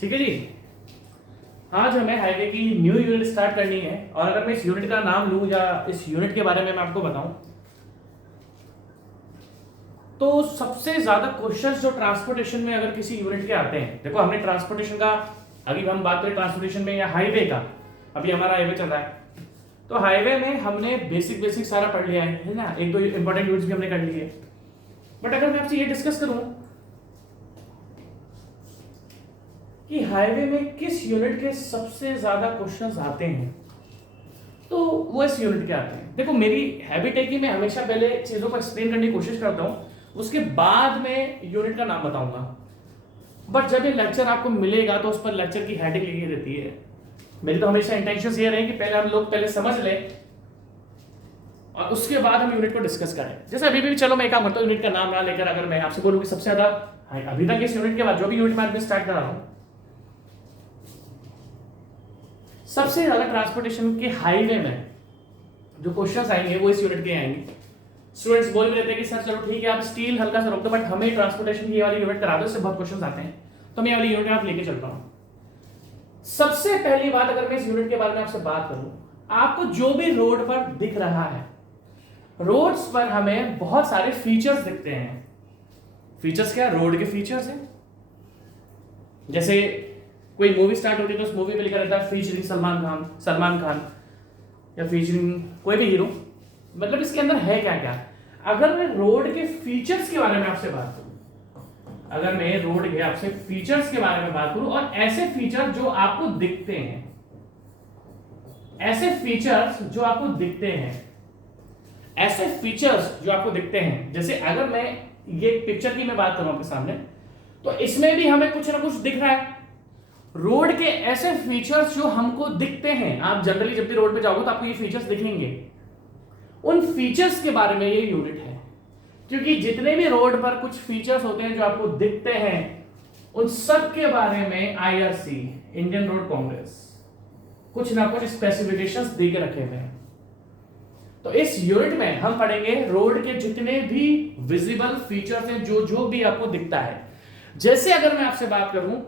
ठीक है जी। आज हमें हाईवे की न्यू यूनिट स्टार्ट करनी है और अगर मैं इस यूनिट का नाम लूं या इस यूनिट के बारे में मैं आपको बताऊं तो सबसे ज्यादा क्वेश्चंस जो ट्रांसपोर्टेशन में अगर किसी यूनिट के आते हैं, देखो हमने ट्रांसपोर्टेशन का अभी हम बात करें ट्रांसपोर्टेशन में या हाईवे का, अभी हमारा हाईवे चल रहा है तो हाईवे में हमने बेसिक बेसिक सारा पढ़ लिया है ना, एक दो इंपॉर्टेंट यूनिट्स भी हमने कर लिए। बट अगर मैं आपसे ये डिस्कस करूं कि हाईवे में किस यूनिट के सबसे ज्यादा क्वेश्चंस आते हैं तो वो इस यूनिट के आते हैं। देखो मेरी हैबिट है कि मैं हमेशा पहले चीजों को एक्सप्लेन करने की कोशिश करता हूं, उसके बाद में यूनिट का नाम बताऊंगा। बट जब ये लेक्चर आपको मिलेगा तो उस पर लेक्चर की हेडिंग लिखी रहती है। मेरी तो हमेशा इंटेंशन ये रहे कि पहले हम लोग पहले समझ लें और उसके बाद हम यूनिट को डिस्कस करें। जैसे अभी भी चलो मैं काम करता हूँ, यूनिट का नाम ना लेकर अगर मैं आपसे बोलूँ कि सबसे ज्यादा अभी तक इस यूनिट के बाद जो भी यूनिट मैं स्टार्ट कर रहा हूँ सबसे ज्यादा ट्रांसपोर्टेशन के हाईवे में जो क्वेश्चंस आएंगे वो इस यूनिट के आएंगे। स्टूडेंट्स बोल रहे थे कि सर चलो ठीक है आप स्टील हल्का सा रोक दो बट हमें ट्रांसपोर्टेशन की ये वाली यूनिट करा दो, इससे बहुत क्वेश्चंस आते हैं तो मैं ये वाली यूनिट आप लेके चलता हूं। सबसे पहली बात अगर मैं इस यूनिट के बारे में आपसे बात करूं, आपको जो भी रोड पर दिख रहा है, रोड्स पर हमें बहुत सारे फीचर्स दिखते हैं। फीचर्स क्या? रोड के फीचर्स हैं। जैसे कोई मूवी स्टार्ट होती है तो उस मूवी में लिखा रहता है फीचरिंग सलमान खान या फीचरिंग कोई भी हीरो, मतलब इसके अंदर है क्या क्या। अगर मैं रोड के फीचर्स के बारे में आपसे बात करूं, अगर मैं रोड के आपसे फीचर्स के बारे में बात करूं और ऐसे फीचर जो आपको दिखते हैं, ऐसे फीचर्स जो आपको दिखते हैं, ऐसे फीचर्स जो आपको दिखते हैं, जैसे अगर मैं ये पिक्चर की मैं बात करूं आपके सामने तो इसमें भी हमें कुछ ना कुछ दिख रहा है। रोड के ऐसे फीचर्स जो हमको दिखते हैं, आप जनरली जब भी रोड पे जाओगे तो आपको ये फीचर्स दिखेंगे, उन फीचर्स के बारे में ये यूनिट है। क्योंकि जितने भी रोड पर कुछ फीचर्स होते हैं जो आपको दिखते हैं उन सब के बारे में आईआरसी इंडियन रोड कांग्रेस कुछ ना कुछ स्पेसिफिकेशंस दे के रखे हुए हैं। तो इस यूनिट में हम पढ़ेंगे रोड के जितने भी विजिबल फीचर्स हैं, जो जो भी आपको दिखता है। जैसे अगर मैं आपसे बात करूं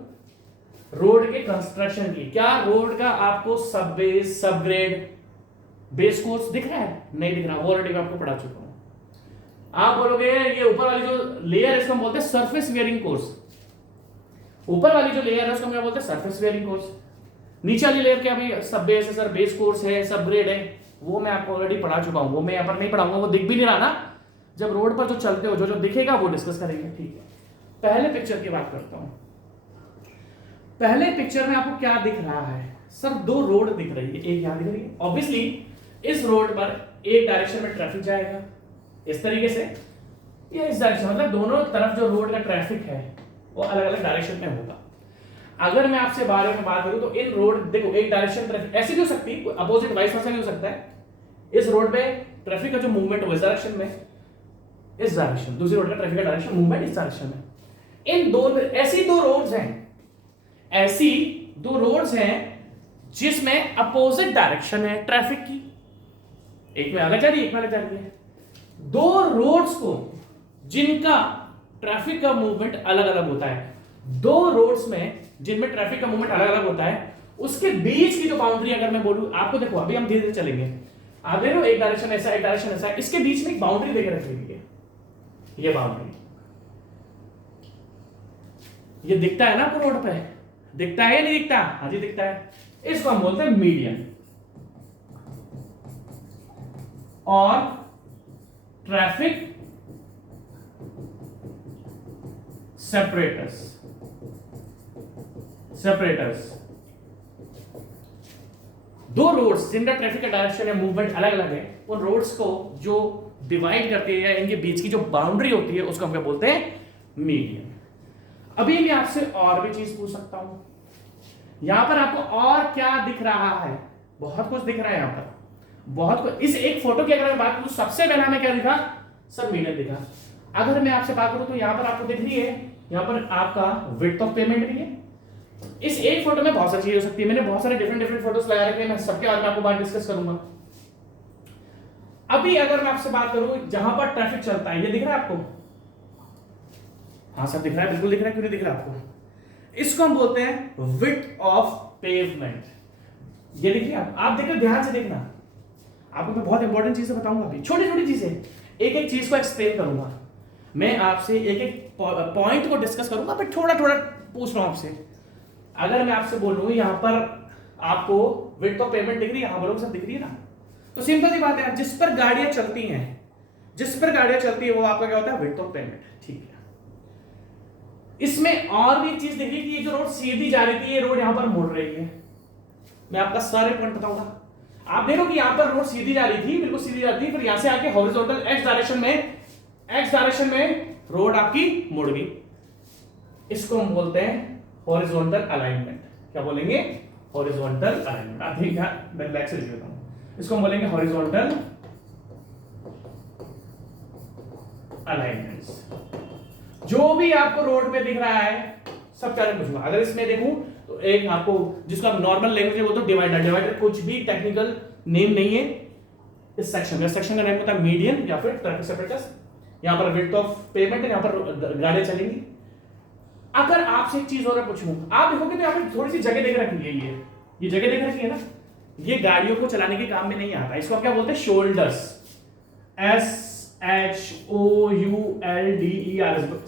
रोड के कंस्ट्रक्शन की, क्या रोड का आपको सबवे सबग्रेड बेस कोर्स दिख रहा है? नहीं दिख रहा, वो ऑलरेडी मैं आपको पढ़ा चुका हूं। आप बोलोगे ये ऊपर वाली जो लेयर है इसको हम बोलते हैं सरफेस वेयरिंग कोर्स। ऊपर वाली जो लेयर है उसको हम क्या बोलते हैं? Surface wearing course. नीचे वाली लेयर क्या भाई? सबवे है सर, बेस कोर्स है, सबग्रेड है, वो मैं आपको ऑलरेडी पढ़ा चुका हूं, वो मैं यहां पर नहीं पढ़ाऊंगा, वो दिख भी नहीं रहा ना। जब रोड पर जो चलते हो जो जो दिखेगा वो डिस्कस करेंगे। ठीक है, पहले पिक्चर की बात करता हूं। पहले पिक्चर में आपको क्या दिख रहा है? सर दो रोड दिख रही है, एक यहां दिख रही है। ऑब्वियसली इस रोड पर एक डायरेक्शन में ट्रैफिक जाएगा इस तरीके से, या इस डायरेक्शन, मतलब दोनों तरफ जो रोड का ट्रैफिक है वो अलग अलग डायरेक्शन में होगा। अगर मैं आपसे बारे में बात करूं तो इन रोड देखो एक डायरेक्शन ट्रैफिक ऐसी भी हो सकती है, अपोजिट वाइस वर्सा भी हो सकता है। इस रोड पे ट्रैफिक का जो मूवमेंट हो इस डायरेक्शन में, इस डायरेक्शन, दूसरी रोड का ट्रैफिक का डायरेक्शन मूवमेंट इस डायरेक्शन में। इन दो ऐसी दो रोड्स हैं, ऐसी दो रोड्स हैं जिसमें अपोजिट डायरेक्शन है ट्रैफिक की, एक में आगे जा रही है एक में आगे जा रही है। दो रोड्स को जिनका ट्रैफिक का मूवमेंट अलग अलग होता है, दो रोड्स में जिनमें ट्रैफिक का मूवमेंट अलग अलग होता है, उसके बीच की जो बाउंड्री अगर मैं बोलूं आपको, देखो अभी हम धीरे धीरे चलेंगे, आप देखो एक डायरेक्शन ऐसा एक डायरेक्शन ऐसा है, इसके बीच में एक बाउंड्री देकर रखी हुई है। ये बाउंड्री ये दिखता है ना आपको रोड पे? दिखता है या नहीं दिखता? हाँ जी दिखता है। इसको हम बोलते हैं मीडियन और ट्रैफिक सेपरेटर्स। दो रोड्स जिनका ट्रैफिक का डायरेक्शन या मूवमेंट अलग अलग है, उन रोड्स को जो डिवाइड करते हैं, इनके बीच की जो बाउंड्री होती है उसको हम क्या बोलते हैं? मीडियन। अभी मैं आपसे और भी चीज पूछ सकता हूं, यहां पर आपको और क्या दिख रहा है? बहुत कुछ दिख रहा है यहां पर, बहुत कुछ। इस एक फोटो की अगर मैं बात करूं सबसे पहले हमें क्या दिखा? सर मीडियन दिखा। अगर मैं आपसे बात करूं तो यहां पर आपको दिख रही है, यहां पर आपका विड्थ ऑफ पेमेंट भी है। इस एक फोटो में बहुत सारी चीजें हो सकती है, मैंने बहुत सारे डिफरेंट फोटोज लगा रखे हैं, मैं सबके बारे में आपको बात डिस्कस करूंगा। अभी अगर मैं आपसे बात करूं जहां पर ट्रैफिक चलता है, ये दिख रहा है आपको? हाँ सर दिख रहा है, बिल्कुल दिख रहा है, क्यों नहीं दिख रहा आपको? इसको हम बोलते हैं विड्थ ऑफ पेवमेंट। ये देखिए आप देखिए, ध्यान से देखना, आपको मैं बहुत इंपॉर्टेंट चीजें बताऊंगा अभी, छोटी छोटी चीजें, एक एक चीज को एक्सप्लेन करूंगा मैं आपसे, एक एक पॉइंट को डिस्कस करूंगा, बट थोड़ा थोड़ा पूछ रहा हूं आपसे। अगर मैं आपसे बोलूं यहां पर आपको विड्थ ऑफ पेवमेंट दिख रही है, यहां बोलोगे सब दिख रही है ना, तो सिंपल सी बात है, जिस पर गाड़ियां चलती हैं, जिस पर गाड़ियां चलती है वो आपका क्या होता है, विड्थ ऑफ पेवमेंट। ठीक है, इसमें और भी एक चीज देखिए कि ये जो रोड सीधी जा रही थी, ये रोड यहां पर मुड़ रही है। मैं आपका सारे पॉइंट बताऊंगा। आप देखो कि यहां पर रोड सीधी जा रही थी, बिल्कुल सीधी जा रही थी, फिर यहां से आके हॉरिजॉन्टल एक्स डायरेक्शन में रोड आपकी मुड़ गई। इसको हम बोलते हैं हॉरिजॉन्टल अलाइनमेंट। क्या बोलेंगे, हॉरिजॉन्टल अलाइनमेंट। आप ठीक है, मैं बैक से लिख देता हूं, इसको हम बोलेंगे हॉरिजॉन्टल अलाइनमेंट्स। जो भी आपको रोड पे दिख रहा है सब चारों पूछूंगा। अगर इसमें देखूं तो एक आपको, जिसको आप नॉर्मल लैंग्वेज में बोलते हो डिवाइडर, डिवाइडर कुछ भी टेक्निकल नेम नहीं है इस सेक्शन का नेम होता है मीडियन या फिर ट्रैफिक सेपरेटर्स। यहां पर विड्थ ऑफ पेवमेंट है, यहां पर गाड़ियां चलेंगी। अगर आपसे एक चीज और पूछूं, आप देखोगे तो यहां पर थोड़ी सी जगह देख रखी है, ये जगह देख रखी है ना, ये गाड़ियों को चलाने के काम में नहीं आता। इसको आप क्या बोलते हैं, शोल्डर्स, SHOULDERS।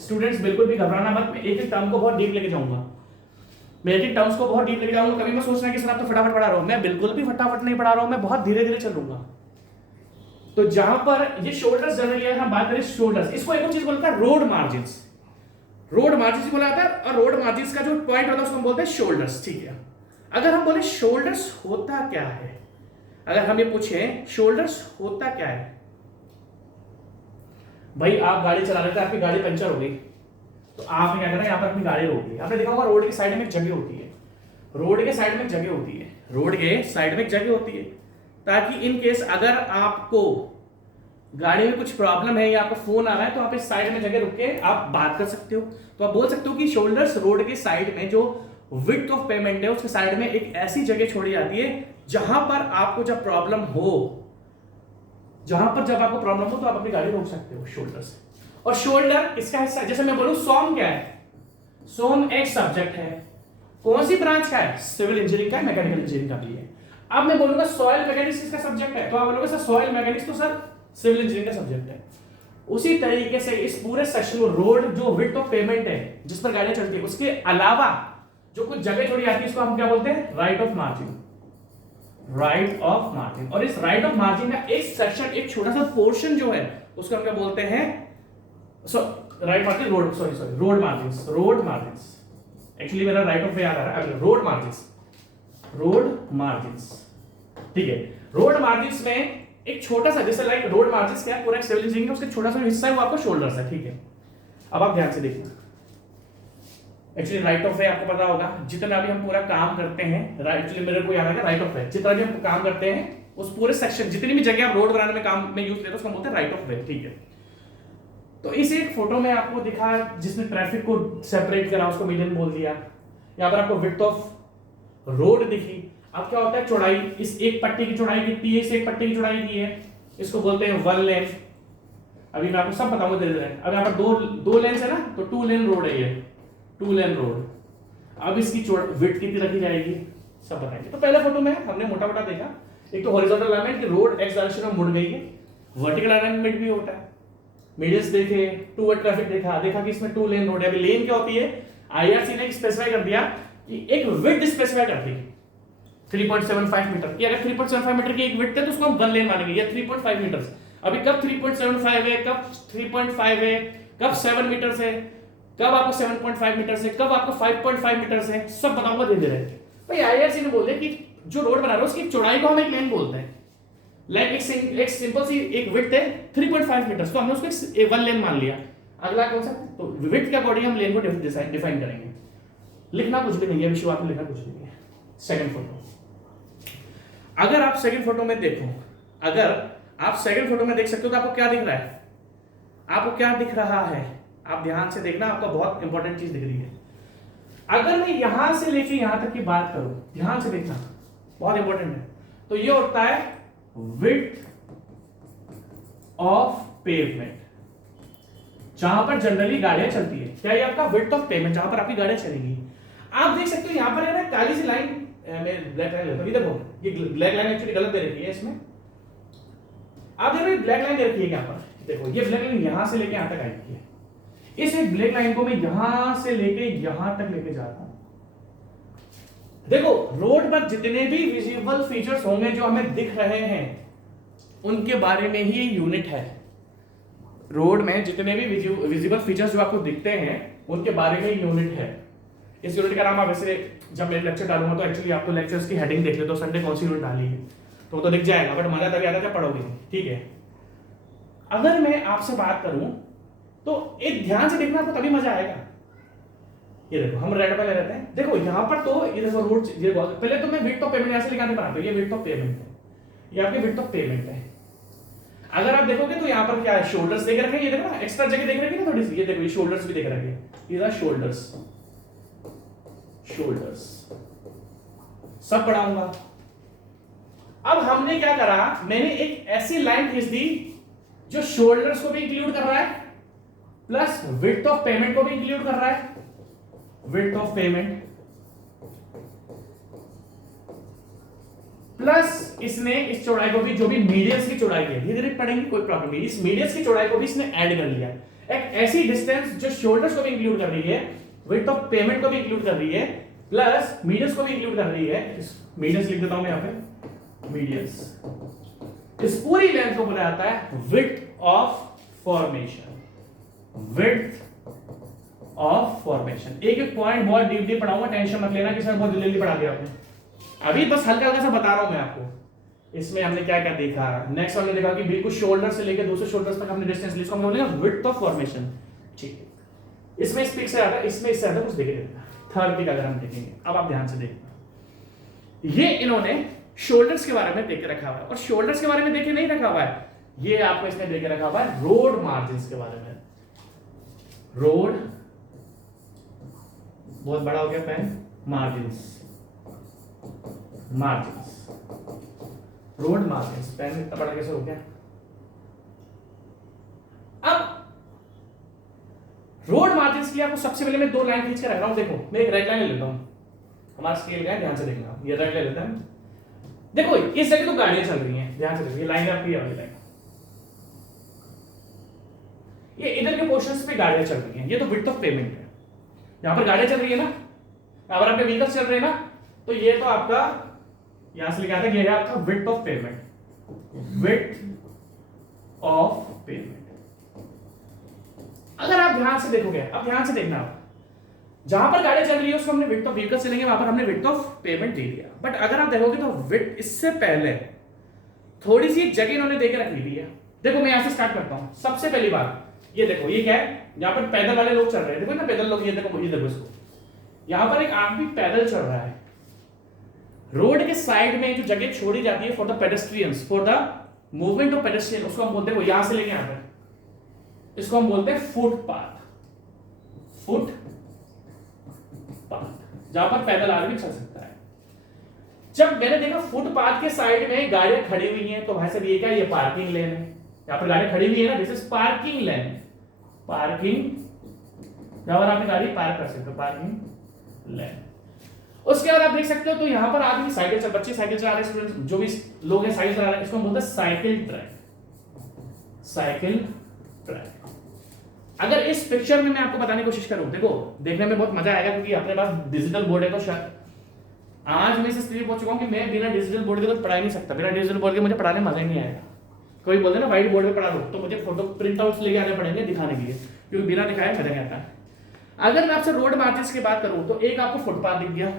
स्टूडेंट्स बिल्कुल भी घबराना मत, मैं एक एक टर्म को बहुत डीप लेके जाऊंगा, मैं एक एक टर्म्स को बहुत डीप लेके जाऊंगा। कभी मैं सोचना कि सर आप तो फटाफट पढ़ा रहा हूं, मैं बिल्कुल भी फटाफट नहीं पढ़ा रहा हूं, मैं बहुत धीरे धीरे चलूंगा। तो जहां पर ये शोल्डर्स जनरली हम बात करें शोल्डर्स, इसको एक और चीज बोलता है रोड मार्जिन्स। रोड मार्जिन्स बोला जाता है, और रोड मार्जिन्स का जो पॉइंट होता है उसको हम बोलते हैं शोल्डर्स। ठीक है, अगर हम बोले शोल्डर्स होता क्या है, अगर हम ये पूछे शोल्डर्स होता क्या है, भाई आप गाड़ी चला रहे थे, आपकी गाड़ी पंचर हो गई, तो आपने क्या करना है, यहाँ पर अपनी गाड़ी रोक ली। आपने देखा होगा रोड के साइड में एक जगह होती है, रोड के साइड में एक जगह होती है, रोड के साइड में एक जगह होती है, ताकि इन केस अगर आपको गाड़ी में कुछ प्रॉब्लम है या आपका फोन आ रहा है तो आप इस साइड में जगह रुक के आप बात कर सकते हो। तो आप बोल सकते हो कि शोल्डर्स रोड के साइड में जो विड्थ ऑफ पेवमेंट है उसके साइड में एक ऐसी जगह छोड़ी जाती है जहां पर आपको जब प्रॉब्लम हो, जहां पर जब आपको प्रॉब्लम हो तो आप अपनी गाड़ी रोक सकते हो शोल्डर से। और शोल्डर इसका हिस्सा, जैसे मैं बोलूं सोम क्या है, सोम एक सब्जेक्ट है, कौन सी ब्रांच का है, सिविल इंजीनियरिंग का, मैकेनिकल इंजीनियरिंग का भी है। अब मैं बोलूंगा सॉइल मैकेनिक्स किसका सब्जेक्ट है, तो आप बोलोगे सर सॉइल मैकेनिक्स तो सर सिविल इंजीनियरिंग का सब्जेक्ट है। उसी तरीके से इस पूरे सेक्शन में रोड जो विड्थ ऑफ पेवमेंट है जिस पर गाड़ियां चलती है, उसके अलावा जो कुछ जगह छोड़ी जाती है उसको हम क्या बोलते हैं, right of margin, right of margin. और इस राइट ऑफ मार्जिन का एक सेक्शन, एक छोटा सा पोर्शन जो है उसको हम क्या बोलते हैं, right margin, road, sorry road margin, road margin. Actually मेरा राइट ऑफ पे याद आ रहा है, रोड मार्जिन, रोड मार्जिन। ठीक है, रोड मार्जिन में एक छोटा सा, जैसे लाइक रोड मार्जिन क्या है, पूरा सिविल इंजीनियरिंग उसका छोटा सा हिस्सा है वो आपका शोल्डर्स है। ठीक है, अब आप ध्यान से देखना, एक्चुअली राइट ऑफ वे आपको पता होगा, जितना भी हम पूरा काम करते हैं, एक्चुअली मेरे को याद आएगा राइट ऑफ वे, जितना भी हम काम करते हैं उस पूरे सेक्शन, जितनी भी जगह आप रोड बनाने में काम में यूज लेते हैं उसको बोलते हैं राइट ऑफ वे। ठीक है, तो इस एक फोटो में आपको दिखा जिसने ट्रैफिक को सेपरेट करा उसको मीडियन बोल दिया। यहाँ पर आपको विड्थ ऑफ रोड दिखी। अब क्या होता है, चौड़ाई, इस एक पट्टी की चौड़ाई कितनी है, इस एक पट्टी की चौड़ाई की है, इसको बोलते हैं वन लेन। अभी मैं आपको सब बताऊंगा धीरे धीरे। अब यहाँ पर दो लेन है ना, तो टू लेन रोड है ये, टू लेन रोड। अब इसकी विड्थ कितनी रखी जाएगी सब बताएंगे। तो पहले फोटो में हमने मोटा मोटा देखा, एक तो हॉरिजॉन्टल अलाइनमेंट की रोड एक्स डायरेक्शन में मुड़ गई है, वर्टिकल अलाइनमेंट भी होता है, मीडियंस देखे, टू वे ट्रैफिक देखा कि इसमें टू लेन रोड है। अभी लेन क्या होती है, आईआरसी ने स्पेसिफाई कर दिया कि एक विड्थ स्पेसिफाई कर दी 3.75 मीटर की। अगर 3.75 मीटर की एक विड्थ है तो उसको हम वन लेन मानेंगे, या 3.5 मीटर। अभी कब 3.75 है, कब 3.5 है, कब 7 मीटर है, कब आपको 7.5 मीटर से, कब आपको 5.5 मीटर से, सब बताऊंगा धीरे धीरे। भाई आईआरसी ने बोले कि जो रोड बना रहे हो उसकी चौड़ाई को हम एक लेन बोलते हैं। लाइक एक सिंपल सी एक विड्थ है 3.5 मीटर, तो हमने उसको एक वन लेन मान लिया। अगला कौन सा, तो विड्थ के अकॉर्डिंग हम लेन को डिफाइन करेंगे। लिखना कुछ भी नहीं है, विषय आपको लिखना कुछ नहीं है। सेकंड फोटो, अगर आप सेकंड फोटो में देखो, अगर आप सेकंड फोटो में देख सकते हो तो आपको क्या दिख रहा है, आपको क्या दिख रहा है, आप ध्यान से देखना, आपको बहुत इंपॉर्टेंट चीज दिख रही है। अगर मैं यहां से लेके यहां तक की बात करूं, ध्यान से देखना, बहुत इंपॉर्टेंट है। तो ये होता है विड्थ ऑफ पेवमेंट, जहां पर जनरली गाड़ियां चलती है। क्या ये आपका विड्थ ऑफ पेवमेंट, जहां पर आपकी गाड़ियां चलेंगी। आप देख सकते हो यहाँ पर है ना काली सी लाइन, मैं ब्लैक लाइन लेता हूँ, ये देखो ये ब्लैक लाइन एक्चुअली गलत दे रखी है इसमें, आप देखो ये ब्लैक लाइन दे रखी है यहाँ पर, देखो ये ब्लैक लाइन यहाँ से लेके यहाँ तक आई है, इस एक ब्लैक लाइन को मैं यहां से लेके यहां तक लेके जा रहा हूं। देखो रोड पर जितने भी विजिबल फीचर्स होंगे जो हमें दिख रहे हैं उनके बारे में ही यूनिट है। रोड में जितने भी विजिबल फीचर्स जो आपको दिखते हैं उनके बारे में यूनिट है। इस यूनिट का नाम आप वैसे जब मैं लेक्चर डालूंगा तो एक्चुअली आपको लेक्चर्स की हेडिंग देख ले तो संडे कौन सी यूनिट डाली है तो दिख जाएगा, बट मजा तभी आता है जब पढ़ोगे। ठीक है, अगर मैं आपसे बात करूं तो एक ध्यान से देखना आपको तभी मजा आएगा। ये देखो हम रेड पे ले लेते हैं, देखो यहां पर तो ये देखो रोड, ये पहले तो मैं विड्थ ऑफ पेमेंट यहां से निकालने बनाता हूं, ये विड्थ ऑफ पेमेंट है, ये आपके विड्थ ऑफ पेमेंट है। अगर आप देखोगे तो यहां पर क्या है, शोल्डर्स देख रखे हैं, ये देखो ना एक्स्ट्रा जगह देख रखी है ना थोड़ी सी, ये देखो ये शोल्डर्स भी देख रखे हैं, ये रहा शोल्डर्स, शोल्डर्स सब पढ़ाऊंगा। अब हमने क्या करा, मैंने एक ऐसी लाइन खींच दी जो शोल्डर्स को भी इंक्लूड कर रहा है प्लस विड्थ ऑफ पेमेंट को भी इंक्लूड कर रहा है, विड्थ ऑफ पेमेंट प्लस इसने इस चौड़ाई को भी, जो भी मीडियंस की चौड़ाई है, धीरे धीरे पढ़ेंगे कोई प्रॉब्लम नहीं, इस मीडियंस की चौड़ाई को भी इसने ऐड कर लिया। एक ऐसी डिस्टेंस जो शोल्डर्स को भी इंक्लूड कर रही है, विड्थ ऑफ पेमेंट को भी इंक्लूड कर रही है, प्लस मीडियंस को भी इंक्लूड कर रही है। मीडियंस लिख देता हूं मैं यहां पे, मीडियंस। इस पूरी लेंथ को बोला जाता है width of formation, width of formation. एक एक पॉइंट बहुत डीप डीप पढ़ाऊंगा, टेंशन मत लेना कि सर बहुत जल्दी पढ़ा दिया आपने, अभी बस हल्का हल्का सा बता रहा हूं मैं आपको। इसमें हमने क्या क्या देखा, नेक्स्ट हमने देखा कि बिल्कुल शोल्डर से लेकर दूसरे शोल्डर्स तक हमने डिस्टेंस ली, इसको हम बोलेंगे विड्थ ऑफ फॉर्मेशन। ठीक है, इसमें इस पिक से आता है, इसमें इससे आता है, कुछ देखे देता थर्ड पिक अगर हम देखेंगे, अब आप ध्यान से देखना, ये इन्होंने शोल्डर्स के बारे में देख के रखा हुआ है, और शोल्डर्स के बारे में देखे नहीं रखा हुआ है, ये आपको इसने देख के रखा हुआ है रोड मार्जिन के बारे में। रोड बहुत बड़ा हो गया pen, margins, margins, road margins, pen इतना बड़ा कैसे हो गया। अब रोड मार्जिन्स के लिए आपको सबसे पहले मैं दो लाइन खींच के रख रहा हूं, देखो मैं एक रेड लाइन ले लेता हूं, हमारा स्केल का है, ध्यान से देखना, ये रेड ले लेता है। देखो इस जगह तो गाड़ियां चल रही हैं, ध्यान से देखो, ये लाइन आपकी वाली लाइन, ये इधर के पोर्शंस पे गाड़ियां चल रही हैं, ये तो विड्थ ऑफ पेमेंट है, यहां पर गाड़ियां चल रही है ना, अगर आपके व्हीकल्स चल रहे हैं ना, तो ये तो आपका यहां से लिखा था, ये है आपका width of payment, width of payment. अगर आप ध्यान से देखोगे, अब ध्यान से देखना, आप जहां पर गाड़ियां चल रही है उसको हमने विड्थ ऑफ व्हीकल से लेंगे, वहां पर हमने विड्थ ऑफ पेमेंट दे दिया। बट अगर आप देखोगे तो विड्थ इससे पहले थोड़ी सी जगह इन्होंने देकर रख ली है। देखो मैं यहां से स्टार्ट करता हूं, सबसे पहली बात ये देखो, ये क्या है, यहां पर पैदल वाले लोग चल रहे हैं, देखो ना पैदल लोग, ये देखो, ये देखो इसको, यहां पर एक आदमी पैदल चल रहा है। रोड के साइड में जो जगह छोड़ी जाती है for the pedestrians, for the movement of pedestrian, उसको हम बोलते हैं, यहां से लेके यहां पर, इसको हम बोलते हैं फुटपाथ, फुटपाथ, जहां पर पैदल आदमी चल सकता है। जब मैंने देखा फुटपाथ के साइड में गाड़ियां खड़ी हुई हैं, तो भाई साहब ये क्या, ये पार्किंग लेन है, यहां पर गाड़ी खड़ी हुई है ना, this is parking lane, parking, जहां पर आपने गाड़ी पार्क कर सकते हो, पार्किंग लेन। उसके बाद आप देख सकते हो तो यहां पर आदमी साइकिल चल, बच्चे साइकिल चला रहे हैं, स्टूडेंट्स जो भी लोग हैं साइकिल चला रहे हैं, इसको हम बोलते हैं साइकिल ट्रैक, साइकिल ट्रैक। अगर इस पिक्चर में मैं आपको बताने की कोशिश करूं, देखो देखने में बहुत मजा आएगा क्योंकि अपने पास डिजिटल बोर्ड है, तो शायद आज मैं इस स्थिति पहुंच चुका हूं कि मैं बिना डिजिटल बोर्ड के तो पढ़ा ही नहीं सकता, बिना डिजिटल बोर्ड के मुझे पढ़ाने में मजा ही नहीं आएगा। कोई बोलते ना व्हाइट बोर्ड पे पढ़ा दो, तो मुझे फोटो प्रिंट आउट्स लेके आने पड़ेंगे दिखाने के लिए, क्योंकि बिना दिखाए मजा नहीं आता। अगर मैं आपसे रोड मार्जिन्स की बात करूं तो एक आपको फुटपाथ दिख गया,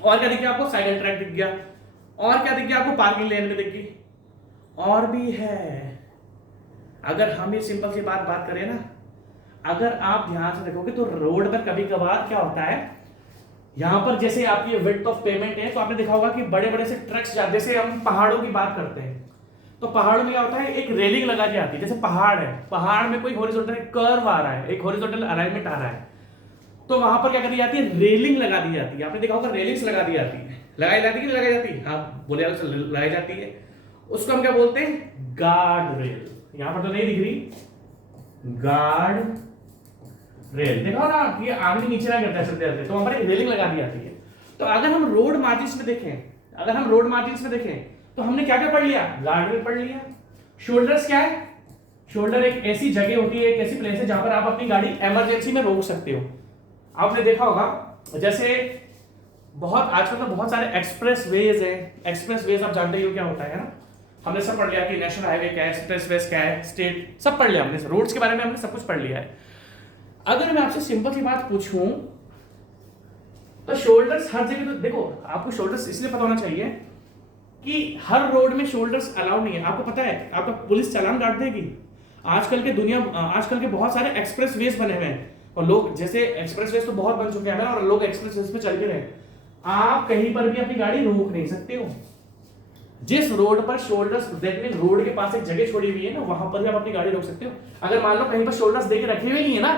और क्या दिख गया आपको, साइकिल ट्रैक दिख गया, और क्या दिख गया आपको, पार्किंग लेन में दिख गई, और भी है। अगर हम ये सिंपल सी बात करें ना, अगर आप ध्यान से देखोगे तो रोड पर कभी कभार क्या होता है, यहां पर जैसे आपकी विड्थ ऑफ पेमेंट है, तो आपने देखा होगा कि बड़े बड़े से ट्रक्स जाते, जैसे हम पहाड़ों की बात करते हैं तो पहाड़ों में क्या होता है, एक रेलिंग लगा के आती है, जैसे पहाड़ है, पहाड़ में कोई हॉरिजॉन्टल कर्व आ रहा है, एक हॉरिजॉन्टल अलाइनमेंट आ रहा है, तो वहां पर क्या करी जाती है, रेलिंग लगा दी जाती है। आपने देखा होगा रेलिंग्स लगा दी जाती है, लगाई जाती है कि लगाई जाती है, हाँ बोले लगाई जाती है, उसको हम क्या बोलते हैं, गार्ड रेल। यहां पर तो नहीं दिख रही, गार्ड रेल, देखो ना कि आदमी नीचे ना गिरता है चलते चलते, तो वहां पर एक रेलिंग लगा दी जाती है। तो अगर हम रोड मार्जिन में देखें, तो हमने क्या क्या पढ़ लिया, गार्डरेल पढ़ लिया। शोल्डर्स क्या है, शोल्डर एक ऐसी जगह होती है, एक ऐसी प्लेस है जहां पर आप अपनी गाड़ी इमरजेंसी में रोक सकते हो। आपने देखा होगा जैसे बहुत आजकल तो बहुत सारे एक्सप्रेस वेज है, एक्सप्रेस वेज आप जानते हो क्या होता है ना, हमने सब पढ़ लिया कि नेशनल हाईवे क्या है, एक्सप्रेस वेज क्या है, स्टेट, सब पढ़ लिया हमने, रोड्स के बारे में हमने सब कुछ पढ़ लिया है। अगर मैं आपसे सिंपल सी बात पूछूं तो शोल्डर्स हर जगह, तो देखो आपको शोल्डर्स इसलिए पता होना चाहिए कि हर रोड में शोल्डर्स अलाउड नहीं है। आपको पता है, आपका पुलिस चालान काट देगी। आजकल के बहुत सारे एक्सप्रेस वेज बने हुए हैं, और लोग जैसे एक्सप्रेस वेज तो बहुत बन चुके हैं और लोग एक्सप्रेस वेज पे चल के रहे, आप कहीं पर भी अपनी गाड़ी रोक नहीं सकते हो। जिस रोड पर शोल्डर्स, देखने रोड के पास एक जगह छोड़ी हुई है ना, वहां पर भी आप अपनी गाड़ी रोक सकते हो। अगर मान लो कहीं पर शोल्डर्स देके रखे हुए नहीं है ना,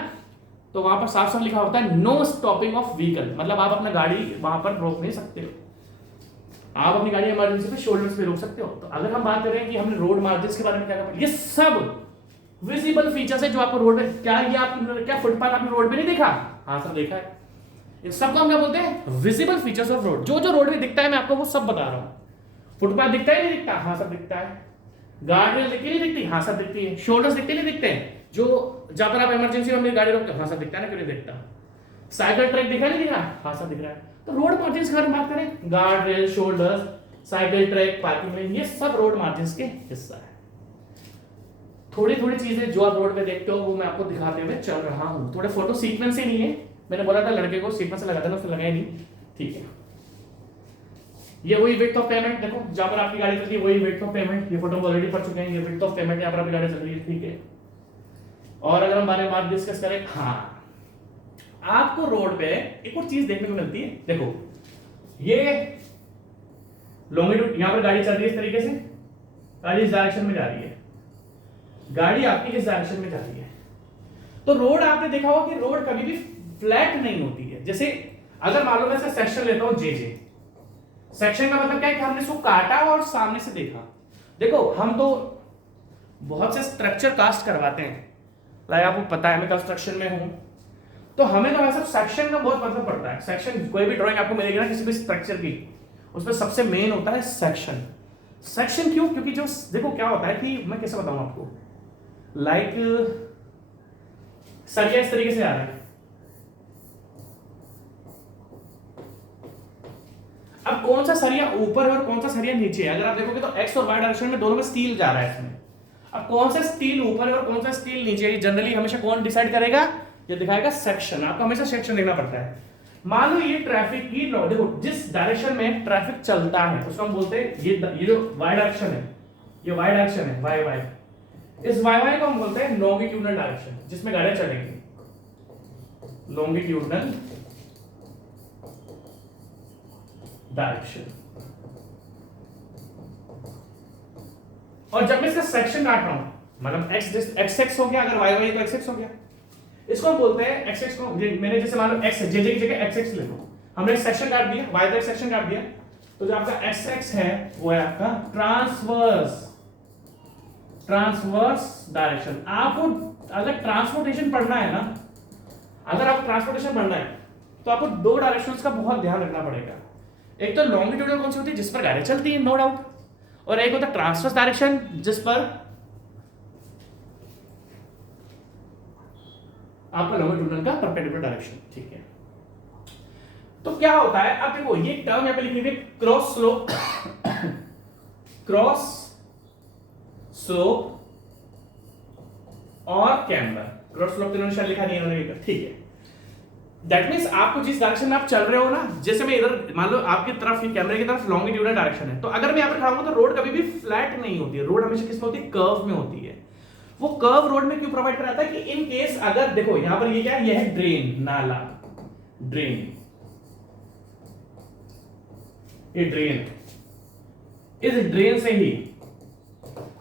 तो वहां पर साफ साफ लिखा होता है नो स्टॉपिंग ऑफ व्हीकल, मतलब आप अपना गाड़ी वहां पर रोक नहीं सकते हो। आप अपनी गाड़ी इमरजेंसी पे शोल्डर्स पे रोक सकते हो। तो अगर हम बात करें कि हमने रोड मार्जिन के बारे में क्या कहा, ये सब विजिबल फीचर्स है जो आपको रोड पे, क्या ये आप क्या फुटपाथ आपने रोड पे नहीं देखा, हाँ सर देखा है। इन सबको हम क्या बोलते हैं, विजिबल फीचर्स ऑफ रोड। जो जो रोड में दिखता है मैं आपको वो सब बता रहा हूँ। फुटपाथ दिखता है नहीं दिखता, हाँ सर दिखता है। गार्डरेल दिखती नहीं दिखती, हाँ सर दिखती है। शोल्डर्स दिखते नहीं दिखते हैं, जो जहां पर आप इमरजेंसी में अपनी गाड़ी रोकते हो, हाँ सर दिखता है ना, क्यों नहीं दिखता। साइकिल ट्रैक दिखा नहीं दिख रहा, हाँ सर दिख रहा है। तो रोड मार्जिन के बारे में बात करें, guardrail, shoulders, cycle track, parking lane, ये सब रोड मार्जिन के हिस्सा है। थोड़ी थोड़ी चीजें जो आप रोड पे देखते हो वो मैं आपको दिखाते हुए चल रहा हूँ। थोड़े फोटो सीक्वेंस ही नहीं है, मैंने बोला था लड़के को सीक्वेंस लगा देना, उसने लगाया नहीं, ठीक है। ये वही विड्थ ऑफ पेमेंट, देखो जहां पर आपकी गाड़ी चल रही है वही विड्थ ऑफ पेमेंट, ये फोटो हम ऑलरेडी पढ़ चुके हैं। ये विड्थ ऑफ पेमेंट यहाँ पर आपकी गाड़ी चल रही है, ठीक है। और अगर हम बारे में बात डिस्कस करें, हाँ आपको रोड पे एक और चीज देखने को मिलती है, देखो ये लॉन्गिट्यूड, यहां पर गाड़ी चल रही है इस तरीके से, गाड़ी इस डायरेक्शन में जा रही है, गाड़ी आपकी इस डायरेक्शन में जा रही है। तो रोड आपने देखा होगा कि रोड कभी भी फ्लैट नहीं होती है। जैसे अगर मान लो मैं इसका सेक्शन लेता हूं जे, सेक्शन का मतलब क्या है कि हमने इसको काटा और सामने से देखा। देखो हम तो बहुत से स्ट्रक्चर कास्ट करवाते हैं, लाइक आपको पता है मैं कंस्ट्रक्शन में हूं, तो हमें तो वैसे सेक्शन का बहुत मतलब पड़ता है। सेक्शन, कोई भी ड्राइंग आपको मिलेगी ना किसी भी स्ट्रक्चर की, उसमें सबसे मेन होता है सेक्शन। सेक्शन क्यों, क्योंकि जो देखो क्या होता है कि मैं कैसे बताऊं आपको, लाइक सरिया इस तरीके से आ रहा है, अब कौन सा सरिया ऊपर है और कौन सा सरिया नीचे है, अगर आप देखोगे तो एक्स और वाई डायरेक्शन में दोनों में स्टील जा रहा है इसमें। अब कौन सा स्टील ऊपर है और कौन सा स्टील नीचे है, जनरली हमेशा कौन डिसाइड करेगा, ये दिखाएगा सेक्शन। आपको हमेशा सेक्शन देखना पड़ता है। मान लो ये ट्रैफिक की लॉ, देखो जिस डायरेक्शन में ट्रैफिक चलता है उसको हम बोलते हैं, ये जो वाई डायरेक्शन है, ये वाई डायरेक्शन है, वाई वाई, इस वाई वाई को हम बोलते हैं लॉन्गिट्यूडनल डायरेक्शन, जिसमें गाड़ियां चलेंगी, लॉन्गिट्यूडनल डायरेक्शन। और जब मैं इसका सेक्शन काट रहा हूं, मतलब एक्स एक्स हो गया, अगर वाई वाई तो एक्स एक्स हो गया, इसको हम बोलते हैं एक्स एक्स को, मैंने जैसे मान लो एक्स जे जे की जगह एक्स एक्स ले लो, हमने एक सेक्शन काट दिया, वाई का एक सेक्शन काट दिया, तो जो आपका एक्स एक्स है वो है आपका ट्रांसवर्स डायरेक्शन। आपको अगर ट्रांसपोर्टेशन पढ़ना है ना, अगर आप ट्रांसपोर्टेशन पढ़ना है तो आपको दो डायरेक्शंस का बहुत ध्यान रखना पड़ेगा। एक तो लॉन्गिट्यूडनल कौन सी होती है, जिस पर गाड़ी चलती है, नो डाउट, और एक होता है ट्रांसवर्स डायरेक्शन, जिस पर आपका लॉन्गिट्यूडनल का परपेंडिकुलर डायरेक्शन, ठीक है। तो क्या होता है, अब देखो ये टर्म यहां पे लिखी हुई क्रॉस स्लोप, क्रॉस स्लोप और कैम्बर, क्रॉस स्लोप तीनों निशान लिखा नहीं है उन्होंने, ठीक है। दैट मींस आपको जिस डायरेक्शन में आप चल रहे हो ना, जैसे मैं इधर मान लो आपकी तरफ, कैमरे की तरफ लॉन्गिट्यूडनल डायरेक्शन है, तो अगर मैं यहां पर खड़ा हूं तो रोड कभी भी फ्लैट नहीं होती है, रोड हमेशा किस में होती है, कर्व में होती है। वो कर्व रोड में क्यों प्रोवाइड कराता है कि इन केस अगर देखो यहां पर ये क्या है, ये है ड्रेन, नाला, ड्रेन, ये ड्रेन, इस ड्रेन से ही